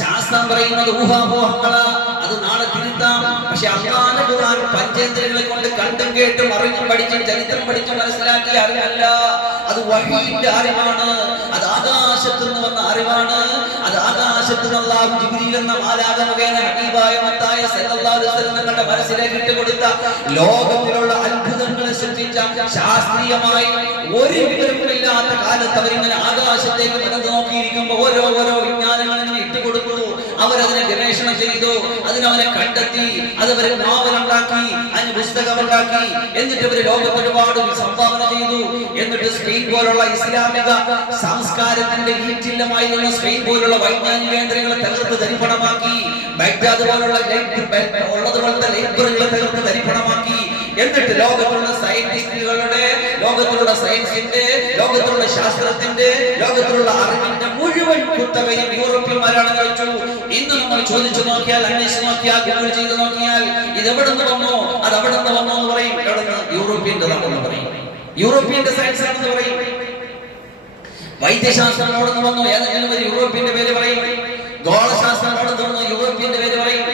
ശാസ്ത്രം പറയുന്നത് ഊഹാപോഹങ്ങളാ. അത് നാളെ തിരുത്താം. പക്ഷെ അള്ളാന്റെ ഖുർആൻ പഞ്ചേന്ദ്രിയങ്ങളെ കൊണ്ട് കണ്ടും കേട്ടും അറിഞ്ഞും പഠിച്ചും ചരിത്രം പഠിച്ചും മനസ്സിലാക്കിയ അറിവല്ല. അത് വഹീന്റെ അറിവാണ്. അത് ആകാശത്ത് നിന്ന് വന്ന അറിവാണ്. അത് ആകാശത്ത് നിന്ന് അല്ലാഹു ജിബ്രീൽ എന്ന മാലാഖ മുഖേന ഹബീബായ മുഹമ്മദ് സല്ലല്ലാഹു അലൈഹി വസല്ലം തങ്ങളുടെ മനസ്സിലേക്ക് ഇട്ടുകൊടുത്ത ലോകത്തിലുള്ള അത്ഭുതങ്ങളെ സൃഷ്ടിച്ച ശാസ്ത്രീയമായി ഒരു വിവരവുമില്ലാത്ത കാലത്ത് അവരിങ്ങനെ ആകാശത്തേക്ക് വന്ന് നോക്കിയിരിക്കുമ്പോൾ ഓരോ വിജ്ഞാനങ്ങൾ ഇങ്ങനെ ഇട്ടുകൊടുത്തു. അവരതിനെ ഗവേഷണം ചെയ്തു, അതിനവരെ കണ്ടെത്തി, അതവരെ നോവലുണ്ടാക്കി, അതിന് പുസ്തകമുണ്ടാക്കി. എന്നിട്ട് അവര് ലോകത്ത് ഒരുപാട് സംഭാവന ചെയ്തു. എന്നിട്ട് സ്പെയിൻ പോലുള്ള ഇസ്ലാമിക സംസ്കാരത്തിന്റെ ഈറ്റില്ലമായിരുന്ന സ്പെയിൻ പോലുള്ള വൈജ്ഞാനിക കേന്ദ്രങ്ങളെ തകർത്ത് തരിപ്പണമാക്കി. ബഗ്ദാദ് പോലുള്ള ഉള്ളതുപോലത്തെ ലൈബ്രറികളെ തകർത്ത് തരിപ്പണമാക്കി. എന്നിട്ട് ലോകത്തുള്ള സയന്റിസ്റ്റുകളുടെ, ലോകത്തുള്ള സയൻസിന്റെ, ലോകത്തുള്ള ശാസ്ത്രത്തിന്റെ, ലോകത്തുള്ള അറിവിന്റെ മുഴുവൻ കുത്തകയും യൂറോപ്യന്മാരാണെന്ന് വെച്ചു. ഇന്ന് നമ്മൾ ചോദിച്ചു നോക്കിയാൽ, അന്വേഷിച്ച് നോക്കിയാൽ, ഗൂഗിൾ ചെയ്ത് നോക്കിയാൽ ഇത് എവിടെ നിന്ന് വന്നോ അത് അവിടെ നിന്ന് വന്നോ എന്ന് പറയും. എവിടെ നിന്ന്? യൂറോപ്യൻ്റെതാണെന്ന് പറയും. യൂറോപ്യന്റെ സയൻസ് ആണെന്ന് പറയും. വൈദ്യശാസ്ത്രം അവിടെ നിന്ന് വന്നു, ഏതെങ്കിലും ഒരു യൂറോപ്യന്റെ പേര് പറയും. ഗോളശാസ്ത്രം അവിടെ നിന്ന് വന്നു, യൂറോപ്യന്റെ പേര് പറയും.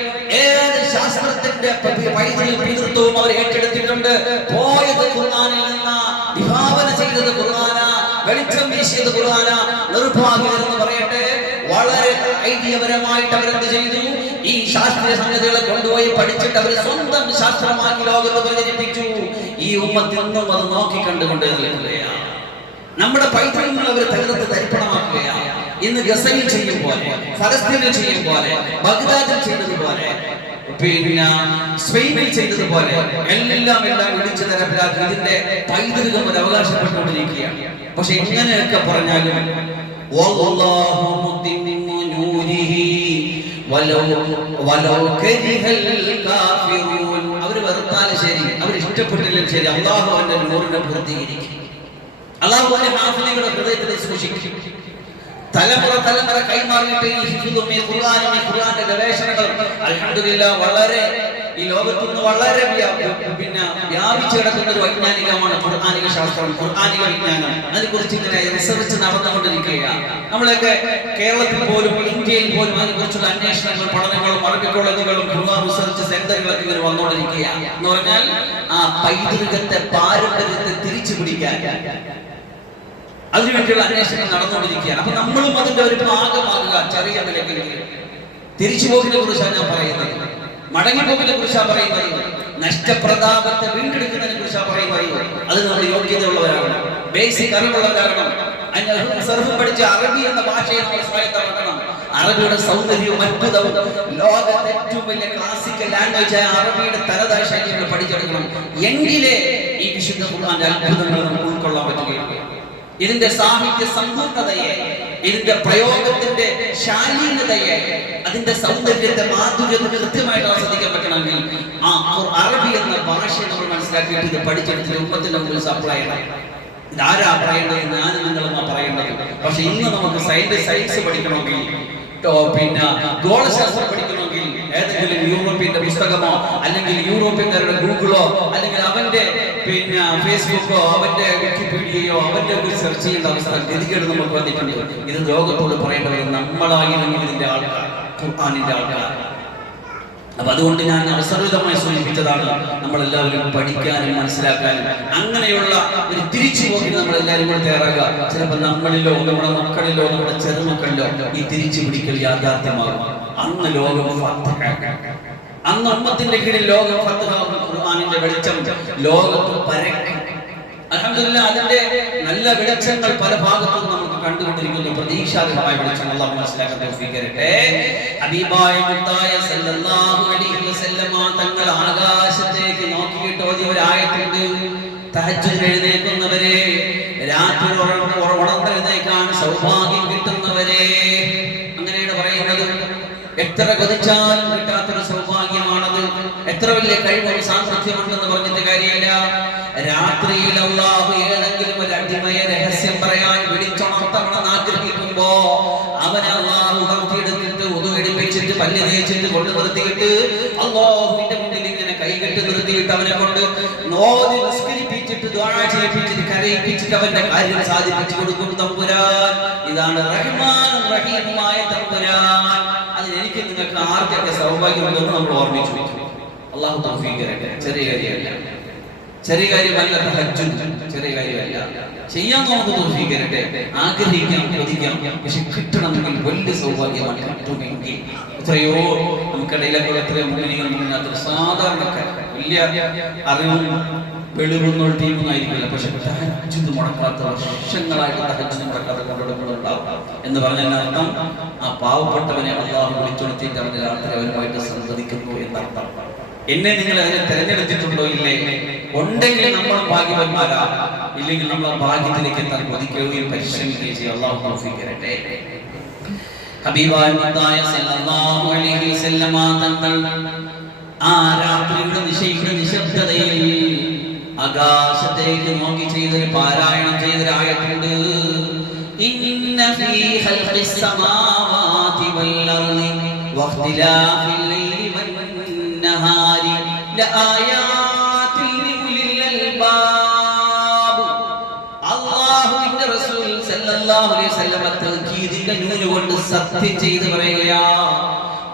ഏത് ശാസ്ത്രത്തിന്റെ പിതൃത്വവും അവർ ഏറ്റെടുത്തിട്ടുണ്ട്. പോയത് ഖുർആനിൽ നിന്ന്, വിഭാവന ചെയ്തത് ഖുർആന, വെളിച്ചം വീശിയത് ഖുർആന. നിർഭാഗ്യമെന്ന് പറയട്ടെ, വളരെ ഐതിഹ്യപരമായിട്ട് അവരെന്ത് ചെയ്തു? ഈ ശാസ്ത്രീയ സംഗതികളെ കൊണ്ടുപോയി പഠിച്ചിട്ട് അവർ സ്വന്തം ശാസ്ത്രമാക്കി ലോകത്ത് പ്രചരിപ്പിച്ചു. ഈ ഉമ്മത്തിൽ നിന്നും അത് നോക്കിക്കണ്ടുകൊണ്ട് നിൽക്കുകയാണ്. നമ്മുടെ പൈതൃകങ്ങൾ അവർ തകർത്ത് തരിപ്പണമാക്കുകയാണ്. ഇന്ന് ഗസയിൽ ചെയ്യും പോലെ, ഫലസ്തീനിൽ ചെയ്യും പോലെ, ബഗ്ദാദിൽ ചെയ്തതുപോലെ, പിന്നെ സ്പെയിനിൽ ചെയ്തതുപോലെ എല്ലാം വിളിച്ചു തരപ്പിലാക്കി ഇതിന്റെ പൈതൃകം ഒരു അവകാശപ്പെട്ടുകൊണ്ടിരിക്കുകയാണ്. പക്ഷെ ഇങ്ങനെയൊക്കെ പറഞ്ഞാലും അവര് വെറുത്താലും ശരി, അവർ ഇഷ്ടപ്പെട്ടില്ലെങ്കിൽ ശരി, അള്ളാഹു അവന്റെ നൂറിനെ പൂർത്തീകരിക്കും. അള്ളാഹു അവന്റെ ഹാഫിളുടെ ഹൃദയത്തിൽ സൂക്ഷിക്കും. തലമുറ കൈമാറിയിട്ട് ഈ ഹിഫ്ളും ഈ ഖുർആനും ഈ ഖുർആന്റെ ഗവേഷണങ്ങളും അൽഹംദുലില്ലാഹ് വളരെ ഈ ലോകത്തുനിന്ന് വളരെ വ്യാപിച്ചു കിടക്കുന്ന ഒരു വൈജ്ഞാനികമാണ് ഖുർആനിക ശാസ്ത്രം, ഖുർആനിക വിജ്ഞാനം. അതിനെക്കുറിച്ച് ഇങ്ങനെ റിസർച്ച് നടന്നുകൊണ്ടിരിക്കുകയാണ്. നമ്മളൊക്കെ കേരളത്തിൽ പോലും ഇന്ത്യയിൽ പോലും അതിനെക്കുറിച്ചുള്ള അന്വേഷണങ്ങളും പഠനങ്ങളും അറബി കോളേജുകളും ഖുർആൻ റിസർച്ച് സെന്ററുകളൊക്കെ ഇങ്ങനെ വന്നുകൊണ്ടിരിക്കുകയാണ്. എന്ന് പറഞ്ഞാൽ ആ പൈതൃകത്തെ, പാരമ്പര്യത്തെ തിരിച്ചു പിടിക്കാൻ അതിനുവേണ്ടിയുള്ള അന്വേഷണം നടന്നുകൊണ്ടിരിക്കുകയാണ്. അപ്പൊ നമ്മളും അതിന്റെ ഒരു ഭാഗമാകുക. ചെറിയ നിലയ്ക്കെങ്കിലും തിരിച്ചുപോക്കിനെ കുറിച്ചാണ് ഞാൻ പറയുന്നത്, മടങ്ങിപ്പോക്കിനെ കുറിച്ചാണ് പറയുന്നത്, നഷ്ടപ്രതാപത്തെ വീണ്ടെടുക്കുന്നതിനെ കുറിച്ചാണ് പറയുന്നത്. അത് നമ്മൾ യോഗ്യതയുള്ളവരാകണം, ബേസിക് അറിവുള്ളവരാകണം. സർഫ് പഠിച്ച അറബി എന്ന ഭാഷയെ നമ്മൾ സ്വായത്തമാക്കണം. അറബിയുടെ സൗന്ദര്യവും അത്ഭുതവും, ലോകത്തെ ഏറ്റവും വലിയ ക്ലാസിക്കൽ ലാംഗ്വേജ് ആയ അറബിയുടെ തനതായ ശൈലികൾ പഠിച്ചെടുക്കണം. എങ്കിലേ ഈ വിശുദ്ധ ഖുർആന്റെ അത്ഭുതങ്ങൾ നമുക്ക് ഉൾക്കൊള്ളാൻ പറ്റുകയുള്ളൂ. ഇതിന്റെ സാഹിത്യ സമ്പൂർണതയെ, ഇതിന്റെ പ്രയോഗത്തിന്റെ ശാലീനതയെ, അതിന്റെ സൗന്ദര്യത്തെ, മാധുര്യത്തെ കൃത്യമായിട്ട് ആസ്വദിക്കാൻ പറ്റണമെങ്കിൽ ആ അറബി എന്ന ഭാഷയെ നമ്മൾ മനസ്സിലാക്കിയിട്ട് ഇത് പഠിച്ചെടുത്തിട്ട് ഉമ്മത്തിന്റെ മുമ്പിൽ സപ്ലൈ ചെയ്യണം. ഇതാരാ പറയേണ്ടത്? ഞാനും നിങ്ങളെന്നാ പറയേണ്ടത്. പക്ഷെ ഇന്ന് നമുക്ക് സയൻസ് പഠിക്കണമെങ്കിൽ, പിന്നെ ഗോളശാസ്ത്രം പഠിക്കണമെങ്കിൽ ഏതെങ്കിലും യൂറോപ്യന്റെ പുസ്തകമോ അല്ലെങ്കിൽ യൂറോപ്യൻകാരുടെ ഗൂഗിളോ അല്ലെങ്കിൽ അവന്റെ ഫേസ്ബുക്കോ അവന്റെ വിക്കിപീഡിയയോ അവന്റെ സെർച്ച് ചെയ്യേണ്ട അവസ്ഥ, ഗതികേട് നമുക്ക് വന്നിട്ടുണ്ട്. ഇത് ലോകത്തോട് പറയേണ്ടവർ നമ്മളായിരുന്നു ഇതിന്റെ ആൾക്കാർ, ഖുർആനിന്റെ ആൾക്കാർ. അപ്പൊ അതുകൊണ്ട് ഞാൻ അവസരമായി സൂചിപ്പിച്ചതാണ് നമ്മളെല്ലാവരും പഠിക്കാനും മനസ്സിലാക്കാനും. അങ്ങനെയുള്ള ഒരു തിരിച്ചുപോക്കിന് നമ്മളെല്ലാവരും കൂടെ തയ്യാറാകുക. ചിലപ്പോൾ നമ്മളിലോ നമ്മുടെ മക്കളിലോ നമ്മുടെ ചെറുമക്കളിലോ ഈ തിരിച്ചു പിടിക്കൽ യാഥാർത്ഥ്യമാകും. അന്ന് ലോകം ഫത്തഹാകും. അന്ന് ഉമ്മത്തിന്റെ കീഴിൽ ലോകം ഫത്തഹാകും. ഖുർആനിന്റെ വെളിച്ചം ലോകത്ത് പരക്കും. അൽഹംദുലില്ലാഹ് അതിന്റെ നല്ല വെളിച്ചങ്ങൾ പല ഭാഗത്തും നമുക്ക് കണ്ടുകൊണ്ടിരിക്കുന്നു. പ്രതീക്ഷാർഹമായ വെളിച്ചം അല്ലാഹു മനസ്സിലാക്കാൻ തൗഫീഖ് തരട്ടെ. ഹബീബായ മുത്തായ സല്ലല്ലാഹു അലൈഹി വസല്ലമ തങ്ങൾ ആകാശത്തേക്ക് നോക്കിയിട്ട് ഓതിയ ഒരു ആയത്തുണ്ട്. തഹജ്ജുദിന് എഴുന്നേൽക്കുന്നവരെ, രാത്രി ഉണർന്നെഴുന്നേൽക്കാൻ സൗഭാഗ്യം കിട്ടുന്നവരെ, അങ്ങനെയാണ് പറയുന്നത്. എത്ര കൊതിച്ചാലും കിട്ടാത്തൊരു സൗഭാഗ്യമാണത്. എത്ര വലിയ കഴിവും സാമർഥ്യമുണ്ടെന്ന് പറഞ്ഞിട്ട് കാര്യമില്ല. രാത്രിയിൽ അല്ലാഹു ഏതെങ്കിലും ഒരു അടിമയെ രഹസ്യം പറയാൻ വിളിച്ചുണർത്തണമെന്ന് ആഗ്രഹിക്കുമ്പോ അവനെ അല്ലാഹു ഉണർത്തിയെടുത്തിട്ട് ഉതുവെടുപ്പിച്ചിട്ട് പല്ല് തേച്ചിട്ട് കൊണ്ട് നിർത്തിയിട്ട് അല്ലാഹുവിന്റെ മുന്നിൽ ഇങ്ങനെ കൈകെട്ടി നിർത്തിയിട്ട് അവനെ കൊണ്ട് നോതി നിസ്കരിപ്പിച്ചിട്ട് ദുആ ചെയ്യിപ്പിച്ചിട്ട് കരയിപ്പിച്ചിട്ട് അവന്റെ കാര്യം സാധിപ്പിച്ചു കൊടുക്കും തമ്പുരാൻ. ഇതാണ് റഹ്മാനും റഹീമുമായ തമ്പുരാൻ. അതിന് എനിക്ക് നിങ്ങൾക്ക് ആർക്കൊക്കെ സൗഭാഗ്യമുണ്ടെന്ന് നമ്മൾ ഓർമ്മിച്ചു വെക്കും. അല്ലാഹു തൗഫീഖ് തരട്ടെ. ചെറിയ കാര്യമല്ല, ചെറിയ കാര്യമല്ല തഹജ്ജുദ്, ചെറിയ കാര്യമല്ല. ചെയ്യാൻ നമുക്ക് തൗഫീഖ് തരട്ടെ. ആഗ്രഹിക്കാം, കൊതിക്കാം, പക്ഷെ കിട്ടണമെങ്കിൽ വലിയ സൗഭാഗ്യമാണ്. കിട്ടുമെങ്കിൽ എത്രയോ നമുക്കിടയിലൊക്കെ എത്രയോ മുന്നണികൾ മുന്നിനകത്ത് സാധാരണക്കാർ വലിയ അറിവും വെളിവുള്ള ടീമൊന്നും ആയിരിക്കില്ല. പക്ഷെ തഹജ്ജുദ് മുടക്കാത്ത, വർഷങ്ങളായിട്ട് തഹജ്ജുദ് മുടക്കാത്ത കൊണ്ടുണ്ടാവും എന്ന് പറഞ്ഞാൽ അർത്ഥം ആ പാവപ്പെട്ടവനെ അല്ലാഹു വിളിച്ചുണർത്തിയിട്ട് അവന്റെ രാത്രി അവരുമായിട്ട് സംവദിക്കുന്നു എന്നർത്ഥം. എന്നെ നിങ്ങൾ അതിനെ തെരഞ്ഞെടുത്തിട്ടുണ്ടോ ഇല്ലേ? ഉണ്ടെങ്കിൽ നമ്മൾ ഭാഗ്യവന്മാരാ, ഇല്ലെങ്കിൽ നമ്മൾ ഭാഗ്യത്തിലേക്ക് എത്താൻ കൊതിക്കുകയും പരിശ്രമിക്കുകയും ചെയ്യും. അല്ലാഹു തൗഫീഖ് തരട്ടെ. ഹബീബായ മുത്തായ സല്ലല്ലാഹു അലൈഹി വസല്ലമ തങ്ങൾ ആ രാത്രിയുടെ നിശബ്ദതയിൽ ആകാശത്തേക്ക് നോക്കി ചെയ്തൊരു പാരായണം ചെയ്തൊരു ആയത്തുണ്ട്. ഇന്ന ഫീ ഖൽഖിസ് സമാവാതി വൽ അർളി വഖ്തിലാഫിൽ ലൈലി വൻ നഹാരി ലആയാതിൻ ലിഉലിൽ അൽബാബ്. അല്ലാഹുവിന്റെ റസൂൽ സല്ലല്ലാഹു അലൈഹി വസല്ലം തൗഹീദിന്റെ നൂല് കൊണ്ട് സത്യം ചെയ്തു പറയുകയാ,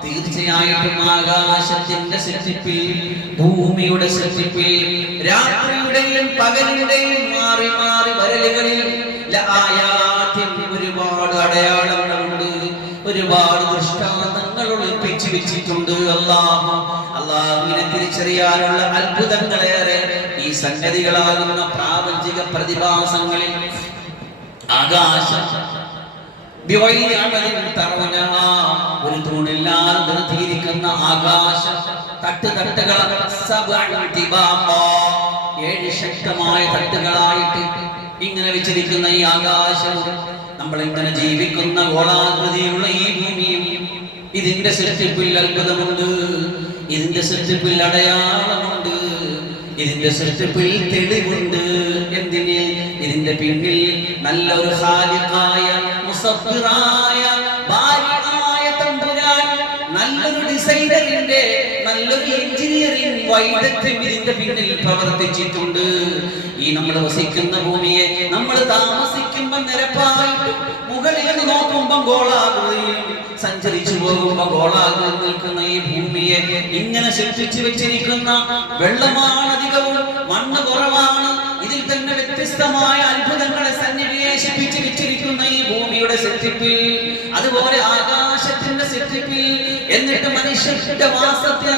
തീർച്ചയായിട്ടും ആകാശത്തിന്റെ സൃഷ്ടിപ്പിൽ, ഭൂമിയുടെ സൃഷ്ടിപ്പിൽ, രാത്രിയുടെയും പകലിന്റെയും മാറി മാറി വരലുകളിൽ ഒരുപാട് അടയാളങ്ങളുണ്ട്, ഒരുപാട് ദൃഷ്ടാന്തങ്ങൾ ഒളിപ്പിച്ചു വെച്ചിട്ടുണ്ട്. അല്ലാഹുവിനെ തിരിച്ചറിയാനുള്ള അത്ഭുതങ്ങളേറെ ഈ സംഗതികളാകുന്ന പ്രാപഞ്ചിക പ്രതിഭാസങ്ങളിൽ. ആകാശം ഒരു തൂണില്ലാതെ നിർത്തിയിരിക്കുന്ന ആകാശം തട്ടുകൾ 7 ശക്തമായ തട്ടുകളായിട്ട് ഇങ്ങനെ വെച്ചിരിക്കുന്ന ഈ ആകാശവും നമ്മൾ ഇങ്ങനെ ജീവിക്കുന്ന ഗോളാകൃതിയുള്ള ഈ ഭൂമിയും, ഇതിന്റെ സൃഷ്ടിപ്പിൽ അത്ഭുതമുണ്ട്, ഇതിന്റെ സൃഷ്ടിപ്പിൽ അടയാളമുണ്ട്, ഇതിന്റെ സൃഷ്ടിപ്പിൽ തെളിവുണ്ട്. എന്തിന്? ഇതിന്റെ പിന്നിൽ നല്ലൊരു ഖാലിഖായ, മുസബ്ബിറായ, ബാരിആയ തമ്പുരാൻ, നല്ലൊരു ഡിസൈനറിന്റെ, നല്ലൊരു എഞ്ചിനീയറിംഗ് വൈദഗ്ധ്യം ഇതിന്റെ പിന്നിൽ പ്രവർത്തിച്ചിട്ടുണ്ട്. ഈ നമ്മൾ വസിക്കുന്ന ഭൂമിയെ, നമ്മൾ താമസിക്കുമ്പോൾ നിരപ്പായിട്ട്, മുകളിൽ നിന്ന് നോക്കുമ്പോൾ ഗോളാകൃതിയും, സഞ്ചരിച്ചു പോകുമ്പോൾ ഗോളാകൃതി നിൽക്കുന്ന ഈ ഭൂമിയെ ഇങ്ങനെ സൃഷ്ടിച്ചു വെച്ചിരിക്കുന്ന, വെള്ളമാണ് അധികവും, മണ്ണ് കുറവാണ്, ഇതിൽ തന്നെ വ്യത്യസ്തമായ അത്ഭുതങ്ങളെ സന്നിവേശിപ്പിച്ചു വെച്ചിരിക്കുന്ന ഈ ഭൂമിയുടെ സൃഷ്ടിപ്പിൽ, അതുപോലെ ആകാശത്തിന്റെ സൃഷ്ടിപ്പിൽ, എന്നിട്ട് മനുഷ്യന്റെ വാസത്തിന്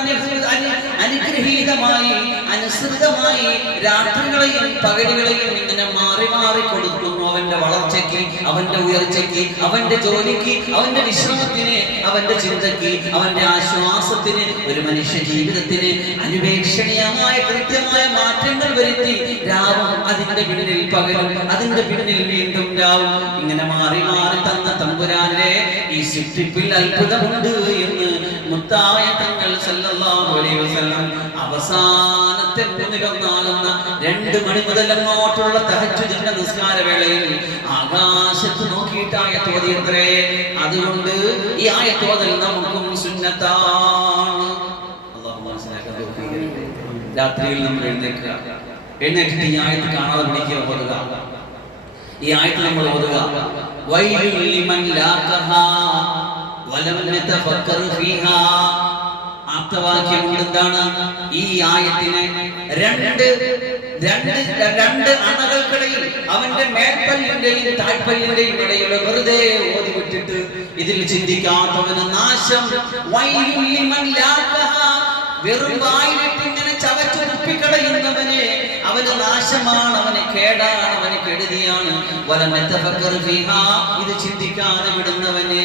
അനുഗ്രഹീതമായി, അനുസൃതമായി രാത്രികളെയും പകലുകളെയും ഇങ്ങനെ മാറി മാറി കൊടുക്കുന്നു. അവന്റെ വളർച്ചയ്ക്ക്, അവന്റെ ഉയർച്ചയ്ക്ക്, അവന്റെ ജോലിക്ക്, അവന്റെ വിശ്രമത്തിന്, അവന്റെ ചിന്തയ്ക്ക്, അവന്റെ ആശ്വാസത്തിന്, ഒരു മനുഷ്യ ജീവിതത്തിന് അനുപേക്ഷണീയമായ കൃത്യമായ മാറ്റങ്ങൾ വരുത്തി. രാവും അതിന്റെ പിന്നിൽ പകലും, അതിന്റെ പിന്നിൽ വീണ്ടും രാവും, ഇങ്ങനെ മാറി മാറി തന്ന തമ്പുരാന്റെ ഈ സൃഷ്ടിപ്പിൽ അത്ഭുതമുണ്ട് എന്ന് മുത്തായ തങ്ങൾ സല്ലല്ലാഹു അലൈഹി വസല്ലം അവസാനത്തെ 2 മണി മുതൽ അങ്ങോട്ടുള്ള തഹജ്ജുദിന്റെ നിസ്കാര വേളയിൽ ആകാശത്ത് നോക്കിയിട്ടായ തോതിയത്രേ. അതുകൊണ്ട് ഈ ആയത്തോതൽ നമുക്കും സുന്നത്താണ്. രാത്രിയിൽ നമ്മൾ എഴുന്നേറ്റിട്ട് ഈ ആയത്ത് കാണാതെ പിടിക്കുക, ഓതുക. ഈ ആയത്ത് നമ്മൾ ഓതുക. വൈലുൽ ലിമൻ ലാഖഹാ വലം യതഫക്കർ ഫീഹാ. ആപ്തവാക്യം എന്താണ്? ഈ ആയത്തിനെ രണ്ട് അണകൾക്കിടയിൽ, അവന്റെ മേൽപ്പല്ലിന്റെയും താഴ്പല്ലിന്റെയും ഇടയിൽ വെറുതെ ഓതി വിട്ടിട്ട് ഇതിൽ ചിന്തിക്കാത്തവന് നാശം. വൈലുൽ ലിമൻ ലാഖഹാ, വെറും വായിലിട്ട് ഇങ്ങനെ ചവച്ചു തുപ്പിക്കളയുന്നവന് അവന് നാശമാണ്, അവന് കേടാണ്, അവന് കെടുതിയാണ്. വലം യതഫക്കർ ഫീഹാ, ഇത് ചിന്തിക്കാതെ വിടുന്നവന്.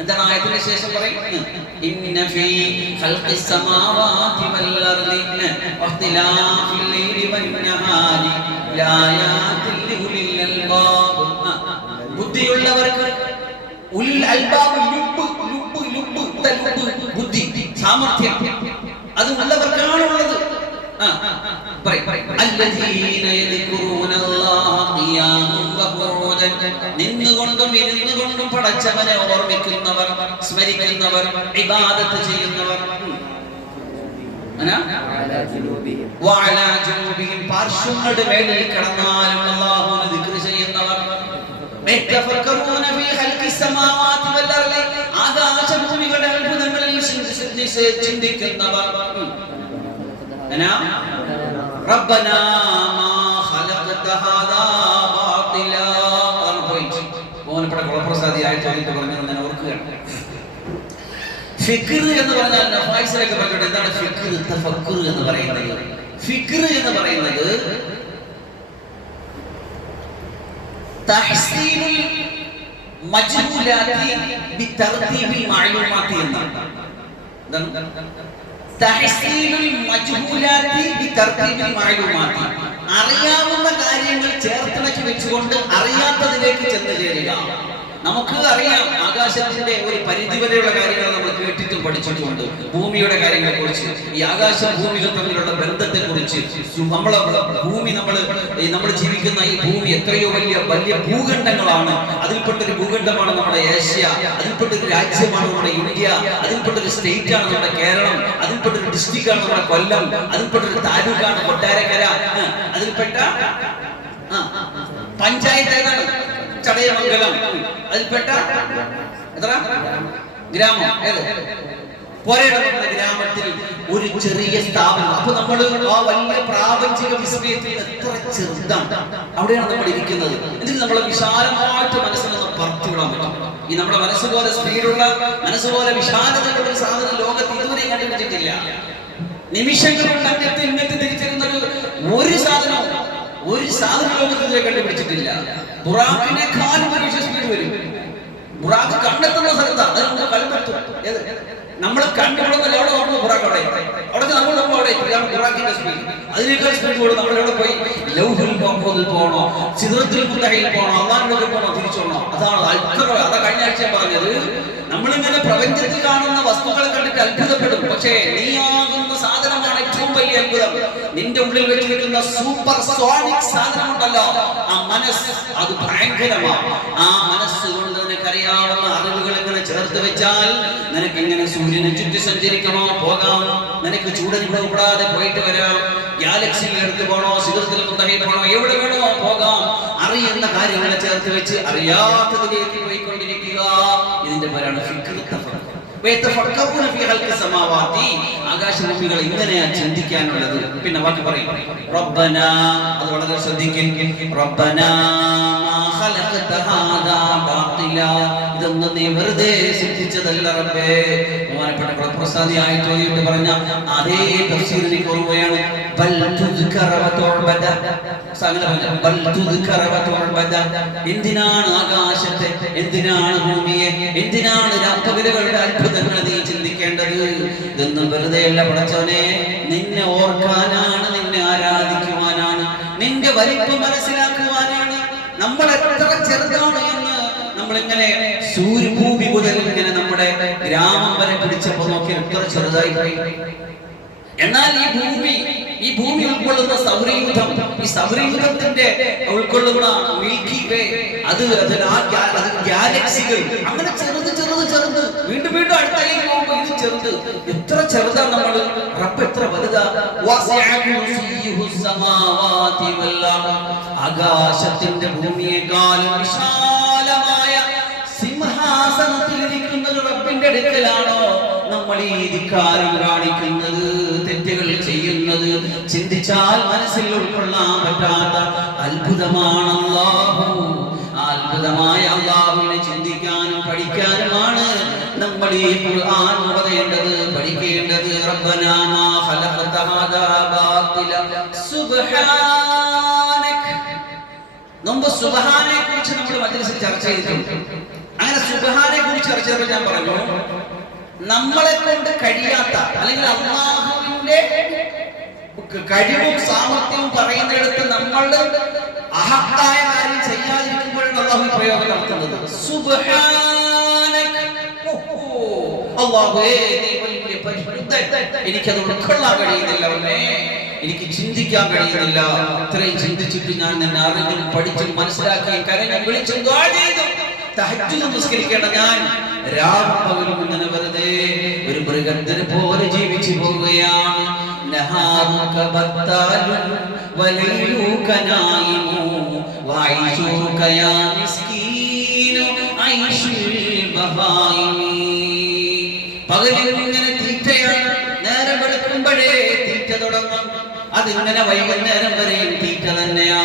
എന്താണ് ആയത്തിന്റെ ശേഷം പറയുന്നത്? ഇന്ന ഫീ ഖൽഖിസ് സമാവാതി വൽ അർളി വഖ്തിലാഫിൽ ലൈലി വൻ നഹാരി ലആയാതിൻ ലിഉലിൽ അൽബാബ്. ബുദ്ധിയുള്ളവർക്ക്, ഉൽ അൽബാബ്, ബുദ്ധി, സാമർത്ഥ്യം, അത് ഉള്ളവർക്കാണുള്ളത്. നിന്നുകൊണ്ടും ഇരുന്നുകൊണ്ടും പടച്ചവനെ ഓർമ്മിക്കുന്നവർ, സ്മരിക്കുന്നവർ, ഇബാദത്ത് ചെയ്യുന്നവർ, പാർശ്വങ്ങളുടെ മേലിൽ കിടന്നാലും അല്ലാഹുവിനെ ദിക്ർ ചെയ്യുന്നവർ, ആകാശഭൂമികളുടെ അത്ഭുതങ്ങളിൽ ചിന്തിക്കുന്നവർ, റബ്ബനാ മാ ഖലഖത ഹാദാ ബാതിലാ. അതാണ് പോയിന്റ്. മോനപ്പെട്ട കുളപ്രസാദിയായിട്ട് പറഞ്ഞു ഞാൻ ഓർക്കുകയാണ്. ഫിക്ർ എന്ന് പറഞ്ഞാൽ നഫായിസിലൊക്കെ പറഞ്ഞിട്ട് എന്താണ് ഫിക്ർ, തഫക്കുർ എന്ന് പറയുന്നത്? ഫിക്ർ എന്ന് പറയുന്നത് തഹ്സീനുൽ മജ്ഹൂലാത്തി ബിതർതീബിൽ മഅലൂമാത്തി എന്നാണ്. തഹ്സീനുൽ മജ്ഹൂലാത്തി ബിതർതീബിൽ മഅലൂമാത്തി, അറിയാവുന്ന കാര്യങ്ങൾ ചേർത്തിണക്കി വെച്ചുകൊണ്ട് അറിയാത്തതിലേക്ക് ചെന്ന് ചേരുക. നമുക്ക് അറിയാം ആകാശത്തിന്റെ ഒരു പരിധി വരെയുള്ള കാര്യങ്ങൾ നമ്മൾ കേട്ടിട്ടും പഠിച്ചിട്ടുമുണ്ട്. ഭൂമിയുടെ കാര്യങ്ങളെ കുറിച്ച്, ഈ ആകാശ ഭൂമികൾ തമ്മിലുള്ള ബന്ധത്തെ കുറിച്ച്, നമ്മളെ ഭൂമി നമ്മൾ ജീവിക്കുന്ന ഈ ഭൂമി എത്രയോ വലിയ വലിയ ഭൂഖണ്ഡങ്ങളാണ്. അതിൽപ്പെട്ടൊരു ഭൂഖണ്ഡമാണ് നമ്മുടെ ഏഷ്യ, അതിൽപ്പെട്ടൊരു രാജ്യമാണ് നമ്മുടെ ഇന്ത്യ, അതിൽപ്പെട്ടൊരു സ്റ്റേറ്റ് ആണ് നമ്മുടെ കേരളം, അതിൽപ്പെട്ടൊരു ഡിസ്ട്രിക്റ്റ് ആണ് നമ്മുടെ കൊല്ലം, അതിൽപ്പെട്ടൊരു താലൂക്കാണ് കൊട്ടാരക്കര, അതിൽപ്പെട്ട പഞ്ചായത്ത് ഏതാണ് ചടയമംഗലം, അതിൽപ്പെട്ട എത്ര ഗ്രാമം ഏത് പോരയുടെ ഗ്രാമത്തിൽ ഒരു ചെറിയ സ്ഥാപനം. അപ്പൊ നമ്മൾ ആ വലിയ പ്രാപഞ്ചിക വിസ്മയത്തിൽ എത്ര ചെറുതാണ് അവിടെയാണ് നമ്മൾ ഇരിക്കുന്നത്. ഇതിൽ നമ്മളെ വിശാലമായിട്ട് മനസ്സിൽ നിന്ന് പറത്തിവിടാൻ പറ്റും. ഈ നമ്മുടെ മനസ്സുപോലെ സ്പീഡുള്ള, മനസ്സുപോലെ വിശാലതയുള്ള ഒരു സാധനം ലോകത്ത് ഇതുവരെ കണ്ടുപിടിച്ചിട്ടില്ല. നിമിഷങ്ങൾ കൊണ്ട് അങ്ങനത്തെ ഇന്നത്തെ തിരിച്ചിരുന്ന ഒരു സാധനം ലോകത്തിൽ കണ്ടുപിടിച്ചിട്ടില്ല. ബുറാക്കിനെക്കാളും ഒരു സ്പീഡ് വരും. ബുറാക്ക് കണ്ടെത്തുന്ന സ്ഥലത്താണ്, അത് നമ്മൾ കണ്ടെത്തും. നമ്മൾ കണ്ടുപിടുന്ന എവിടെ നോക്കുമ്പോൾ ബുറാക്ക് അവിടെ നമ്മൾ അവിടെ ബുറാക്കിന്റെ സ്പീഡ്, അതിനേക്കാൾ സ്പീഡ് കൂടെ നമ്മളെവിടെ പോയി ലൗഹുൽ മഹ്ഫൂദിൽ പോകണോ, സിദ്റത്തുൽ മുൻതഹയിൽ പോകണോ, അല്ലാഹുവിലേക്ക് പോകണോ, തിരിച്ചോണോ. അതാണ് അത്ഭുതം. അതാ കഴിഞ്ഞ ആഴ്ച പറഞ്ഞത്. നമ്മളിങ്ങനെ പ്രപഞ്ചത്തിൽ കാണുന്ന വസ്തുക്കളെ കണ്ടിട്ട് അത്ഭുതപ്പെടും. പക്ഷേ നീയാകുന്ന സാധനമാണ് ഏറ്റവും വലിയ അത്ഭുതം. നിന്റെ ഉള്ളിൽ വെച്ചിരിക്കുന്ന സൂപ്പർ സോണിക് സാധനമുണ്ടല്ലോ, ആ മനസ്സ്, അത് ഭയങ്കരമാണ്. ആ മനസ്സുകൊണ്ട് നിനക്കറിയാവുന്ന അറിവുകൾ ഇങ്ങനെ ചേർത്ത് വെച്ചാൽ നിനക്ക് ഇങ്ങനെ സൂര്യനെ ചുറ്റി സഞ്ചരിക്കണോ പോകാം, നിനക്ക് ചൂടനുഭവപ്പെടാതെ പോയിട്ട് വരാം, ഗാലക്സിയിൽ എടുത്ത് പോകണോ, സിദ്റത്തുൽ മുൻതഹയിൽ പോകണോ, എവിടെ വേണോ പോകാം. അറിയുന്ന കാര്യങ്ങളെ ചേർത്ത് വെച്ച് അറിയാത്തതിലേക്ക് പോയിക്കൊണ്ടിരിക്കുക. ഇതിന്റെ പേരാണ് ഫിക്ർ തഫക്കർ. ആകാശഭൂമികൾ ഇങ്ങനെയാണ് ചിന്തിക്കാനുള്ളത്. പിന്നെ ബാക്കി പറയും റബ്ബന, അത് വളരെ ശ്രദ്ധിക്കും. റബ്ബന മാ ഖലഖത ഹാദാ ബാത്തില, ഇതൊന്നും നീ വെറുതെ സൃഷ്ടിച്ചതല്ല റബ്ബേ. ബഹുമാനപ്പെട്ട പ്രസാദിയായി ചോദിച്ചിട്ട് പറഞ്ഞ അതേ തഫ്സീറിലേക്ക് ഓർമ്മയാണ്. ബൽ തുദ്കറ വ തുഅബദ, ബൽ തുദ്കറ വ തുഅബദ. എന്തിനാണ് ആകാശത്തെ, എന്തിനാണ് ഭൂമിയെ, എന്തിനാണ് രാപ്പകലുകളുടെ അത്ഭുതങ്ങൾ നീ ചിന്തിക്കേണ്ടത്? ഇതൊന്നും വെറുതെയല്ല പടച്ചവനെ, നിന്നെ ഓർക്കാനാണ്, നിന്നെ ആരാധിക്കുവാനാണ്, നിന്റെ വലിപ്പം മനസ്സിലാക്കുവാനാണ്. നമ്മൾ എത്ര ചെറുതാണ് എന്ന് നമ്മളിങ്ങനെ സൂര്യഭൂമി മുതൽ ഇങ്ങനെ നമ്മുടെ ഗ്രാമം വരെ പിടിച്ചപ്പോ നോക്കി എത്ര ചെറുതായി പോയി. എന്നാൽ ഈ ഭൂമി ഉൾക്കൊള്ളുന്ന സൗരയൂഥം, ഈ സൗരയൂഥത്തിന്റെ ഉൾക്കൊള്ളുന്ന മിൽക്കി വേ, അത് ഗാലക്സികൾ, അങ്ങനെ ചെറുത് വീണ്ടും അടുത്തേക്ക് പോകുമ്പോൾ ഇത് ചെറുത്. എത്ര ചെറുതാണ് നമ്മൾ. റബ്ബ് എത്ര വലുതാ. ആകാശത്തിന്റെ ഭൂമിയെക്കാളും വിശാലമായ സിംഹാസനത്തിൽ ഇരിക്കുന്നത് റബ്ബിന്റെ അടുക്കലാണോ നമ്മൾ ഈ ധിക്കാരം കാണിക്കുന്നത്, തെറ്റുകൾ ചെയ്യുന്നത്? ചിന്തിച്ചാൽ മനസ്സിൽ ഉൾക്കൊള്ളാൻ പറ്റാത്ത അത്ഭുതമാണ് അല്ലാഹു. അത്ഭുതമായ അല്ലാഹുവിനെ ചിന്തിക്കാനും പഠിക്കാനുമാണ് നമ്മൾ ഈ ഖുർആൻ ഓതേണ്ടത്, പഠിക്കേണ്ടത്. റബ്ബനാ മാ ഖലഖത ഹാദാ ബാത്തില സുബ്ഹാനക. നമ്മൾ സുബ്ഹാനെ കുറിച്ച് നമ്മൾ മജ്‌ലിസിൽ ചർച്ച ചെയ്തിട്ടുണ്ട്. അങ്ങനെ സുബ്ഹാനെ കുറിച്ച് ചർച്ച ചെയ്തപ്പോൾ ഞാൻ പറഞ്ഞു, നമ്മളെ കൊണ്ട് കഴിയാത്ത, അല്ലെങ്കിൽ അല്ലാഹുവിന്റെ കഴിവും സാമർത്ഥ്യവും പറയുന്നിടത്ത് നമ്മൾ അഹത്തായ കാര്യം ചെയ്യാതിരിക്കുമ്പോഴാണ് അല്ലാഹു പ്രയോഗം നടത്തുന്നത്. സുബ്ഹാനക, അല്ലാഹുവേ നീ വലിയ പരിശുദ്ധൻ, എനിക്കത് ഉൾക്കൊള്ളാൻ കഴിയുന്നില്ല, എനിക്ക് ചിന്തിക്കാൻ കഴിയുന്നില്ല. ഇത്രയും ചിന്തിച്ചിട്ട് ഞാൻ നിന്നെ അറിഞ്ഞും പഠിച്ചും മനസ്സിലാക്കി കരഞ്ഞും വിളിച്ചും ദുആ ചെയ്തു തഹജ്ജുദ് നിസ്കരിക്കേണ്ട ഞാൻ രാവും പകലും ഇങ്ങനെ വെറുതെ ഒരു മൃഗത്തിനെ പോലെ ജീവിച്ചു പോവുകയാണ്. നഹാറുക ബത്താലുൻ വലൈലുക നായിമു വഐശുക യാ മിസ്കീനു ഐശുൽ ബഹായിമി. പകലിൽ ഇങ്ങനെ തീറ്റയാണ്, നേരം വെളുക്കുമ്പോഴേ തീറ്റ തുടങ്ങും, അതിങ്ങനെ വൈകുന്നേരം വരെയും തീറ്റ തന്നെയാ.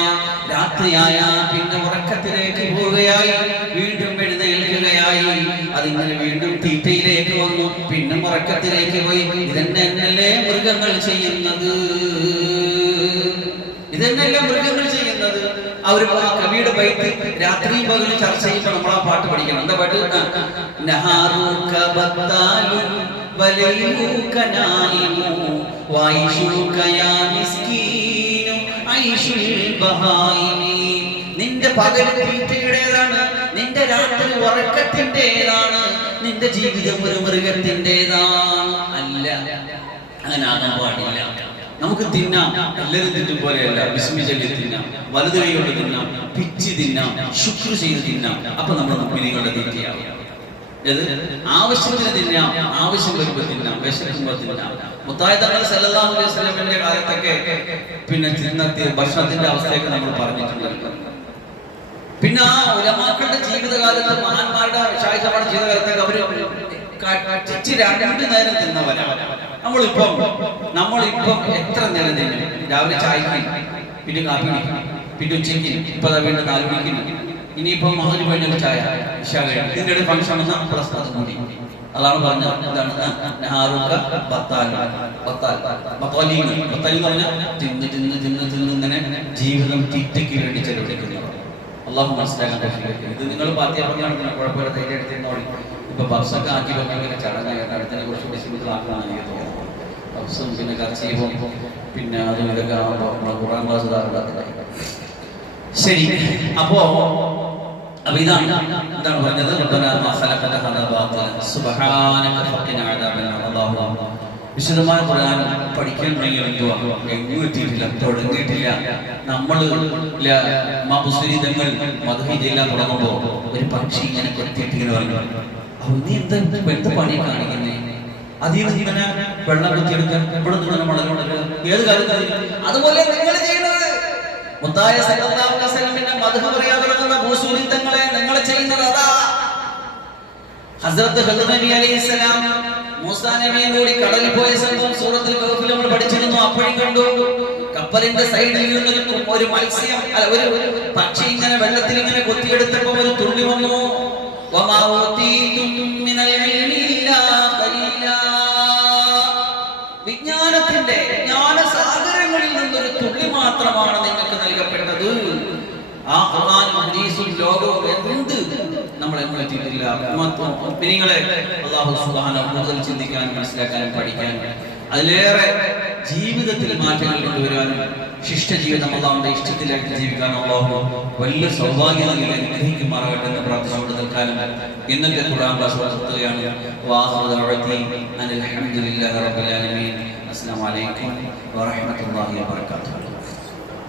രാത്രിയായ പിന്നെ ഉറക്കത്തിലേക്ക് പോവുകയായി, വീണ്ടും എഴുന്നേൽക്കുകയായി, അതിങ്ങനെ വീണ്ടും തീറ്റയിലേക്ക് വന്നു, പിന്നെ ഉറക്കത്തിലേക്ക് പോയി. ഇതെന്നല്ലേ മൃഗങ്ങൾ ചെയ്യുന്നത്, ഇതെന്നല്ലേ മൃഗങ്ങൾ ചെയ്യുന്നത്. അവർ ആ കവിയുടെ ബൈത്ത് രാത്രിയും പകലും ചർച്ച ചെയ്യുമ്പോൾ നമ്മൾ ആ പാട്ട് പഠിക്കണം. എന്താ പാട്ട്? നഹാറുക ബത്താലുൻ വലൈലുക നായിമു വൈശുക യാ മിസ്കീനു ഐശുൽ ബഹായിമി. നിന്റെ പകൽ തീറ്റയുടേതാണ്, നിന്റെ രാത്രി ഉറക്കത്തിൻ്റെതാണ്, നിന്റെ ജീവിതം ഒരു മൃഗത്തിൻ്റെതാണ്. അല്ല, അങ്ങനെ ആകാൻ പാടില്ല. നമുക്ക് തിന്നാം, എല്ലാവരും തിന്നും പോലെയല്ല. ബിസ്മി ചൊല്ലി തിന്നാം, വലതു കൈ കൊണ്ട് തിന്നാം, പിച്ച് തിന്നാം, ശുക്ർ ചെയ്ത് തിന്നാം. അപ്പൊ നമ്മൾ മുഅ്മിനീങ്ങളുടെ തീറ്റയാവും. ആവശ്യത്തിന് തിന്നാം, ആവശ്യം വരുമ്പോൾ തിന്നാം, വിശക്കുമ്പോൾ തിന്നാം. മുത്തായ തങ്ങൾ സല്ലല്ലാഹു അലൈഹി വസല്ലമയുടെ കാലത്തൊക്കെ പിന്നെ ഭക്ഷണത്തിന്റെ അവസ്ഥയൊക്കെ നമ്മൾ പറഞ്ഞിട്ടുണ്ടല്ലോ. പിന്നെ ആ ഉലമാക്കളുടെ ജീവിതകാലത്ത്, മഹാന്മാരുടെ ശായിഖമാരുടെ ജീവിതകാലത്തൊക്കെ അവര് രണ്ട് നേരം തിന്നവരാണ്. നമ്മളിപ്പം എത്ര നേരം തിന്നും? രാവിലെ ചായക്ക്, പിന്നെ കാപ്പി, പിന്നെ ഉച്ചയ്ക്ക്, ഇപ്പൊ വീണ്ടും 4 മണിക്ക്, ഇനിയിപ്പം മഹരി കഴിഞ്ഞ ചായ, ഇശാ കഴിഞ്ഞു, ഇതിന്റെ ഇടയിൽ ഫംഗ്ഷൻ വന്നാൽ പ്ലസ് അത് കൂടി. അതാണ് പറഞ്ഞത്. എന്താണ് തിന്ന് തിന്ന് തിന്ന് തിന്ന് ഇങ്ങനെ ജീവിതം തീറ്റയ്ക്ക് വേണ്ടി ചെലവഴിക്കുന്നു. അള്ളാഹു മനസ്സിലാക്കാൻ പറ്റില്ല. ഇത് നിങ്ങൾ പാർട്ടിയാണെന്ന് കുഴപ്പമില്ല, ധൈര്യം എടുത്തിരുന്നോളി. ഇപ്പൊ ബസ്സൊക്കെ ആക്കി ഭയങ്കര ചടങ്ങായിട്ട് അടുത്തതിനെ കുറച്ചുകൂടി സിമ്പിളാക്കാനാണ് എനിക്ക് തോന്നുന്നത്. ബസ്സും പിന്നെ കർച്ചീവും പിന്നെ അതും ഇതൊക്കെ ആകുമ്പോൾ ഖുർആൻ ക്ലാസ് ഇതാറുണ്ടാക്കുന്നത്. ശരി, അപ്പോ ഇതാണ് പറഞ്ഞത്. വിശുദ്ധമായ ഖുർആൻ പഠിക്കാൻ എങ്ങും എത്തിയിട്ടില്ല, തുടങ്ങിയിട്ടില്ല. നമ്മൾ തങ്ങൾ മദ്ഹ് ചെല്ലാൻ തുടങ്ങുമ്പോൾ ഒരു പക്ഷി ഇങ്ങനെ കൊത്തിയിട്ടിങ്ങനെ പറഞ്ഞു, നീ എന്ത് പണി കാണിക്കുന്നേ? അതിൽ നിന്ന് ഇങ്ങനെ വെള്ളം കുത്തിയെടുക്കാൻ ഇവിടെ നിന്ന് മടങ്ങുണ്ടല്ലോ, ഏത് കാര്യത്തിൽ അതുപോലെ നിങ്ങൾ ചെയ്യുന്നത്. മുത്തായ സല്ലല്ലാഹു അലൈഹി വസല്ലമിന്റെ മദ്ഹ് പറയാൻ തുടങ്ങുന്ന ബൂസൂരി തങ്ങളെ നിങ്ങൾ ചെയ്യുന്നത് അതാ. ഹസ്രത്ത് ഖദർ നബി അലൈഹിസ്സലാം മൂസാ നബിയും കൂടി കടലിൽ പോയ സംഭവം സൂറത്തുൽ കഹ്ഫിൽ നമ്മൾ പഠിച്ചിരുന്നു. അപ്പോഴും കണ്ടു, കപ്പലിന്റെ സൈഡിൽ നിന്ന് ഒരു മത്സ്യം, അല്ല ഒരു പക്ഷി ഇങ്ങനെ വെള്ളത്തിൽ ഇങ്ങനെ കൊത്തിയെടുത്തപ്പോൾ ഒരു തുള്ളി വന്നു. വമാ ഊതീതും മിനൽ ഇൽമി ഇല്ലാ ഖലീലാ. വിജ്ഞാനത്തിന്റെ ജ്ഞാനസാഗരങ്ങളിൽ നിന്നൊരു തുള്ളി മാത്രമാണ് നിങ്ങൾക്ക് നൽകപ്പെട്ടത്. ആ ഖുർആനും ഹദീസും ലോകവും എന്ത് നമ്മൾ എത്തിയിട്ടില്ല. മുഅ്മിനീങ്ങളെ അല്ലാഹു സുബ്ഹാനഹു കൂടുതൽ ചിന്തിക്കാനും മനസ്സിലാക്കാനും പഠിക്കാനും അതിലേറെ ജീവിതത്തിൽ മാറ്റങ്ങൾ കൊണ്ടുവരാനും ശിഷ്ടജീവിതം അല്ലാഹുവിന്റെ ഇഷ്ടത്തിലാക്കി ജീവിക്കാനും അല്ലാഹു വലിയ സൗഭാഗ്യം നൽകി അനുഗ്രഹിക്കുമാറാകട്ടെ എന്ന് പ്രാർത്ഥിച്ചുകൊണ്ട് തൽക്കാലം ഇന്നത്തെ ഖുർആൻ ക്ലാസ് നടത്തുകയാണ്. വആഖിറു ദഅവതി അനിൽ ഹംദുലില്ലാഹി റബ്ബിൽ ആലമീൻ. അസ്സലാമു അലൈക്കും വറഹ്മത്തുള്ളാഹി വബറകാതുഹു.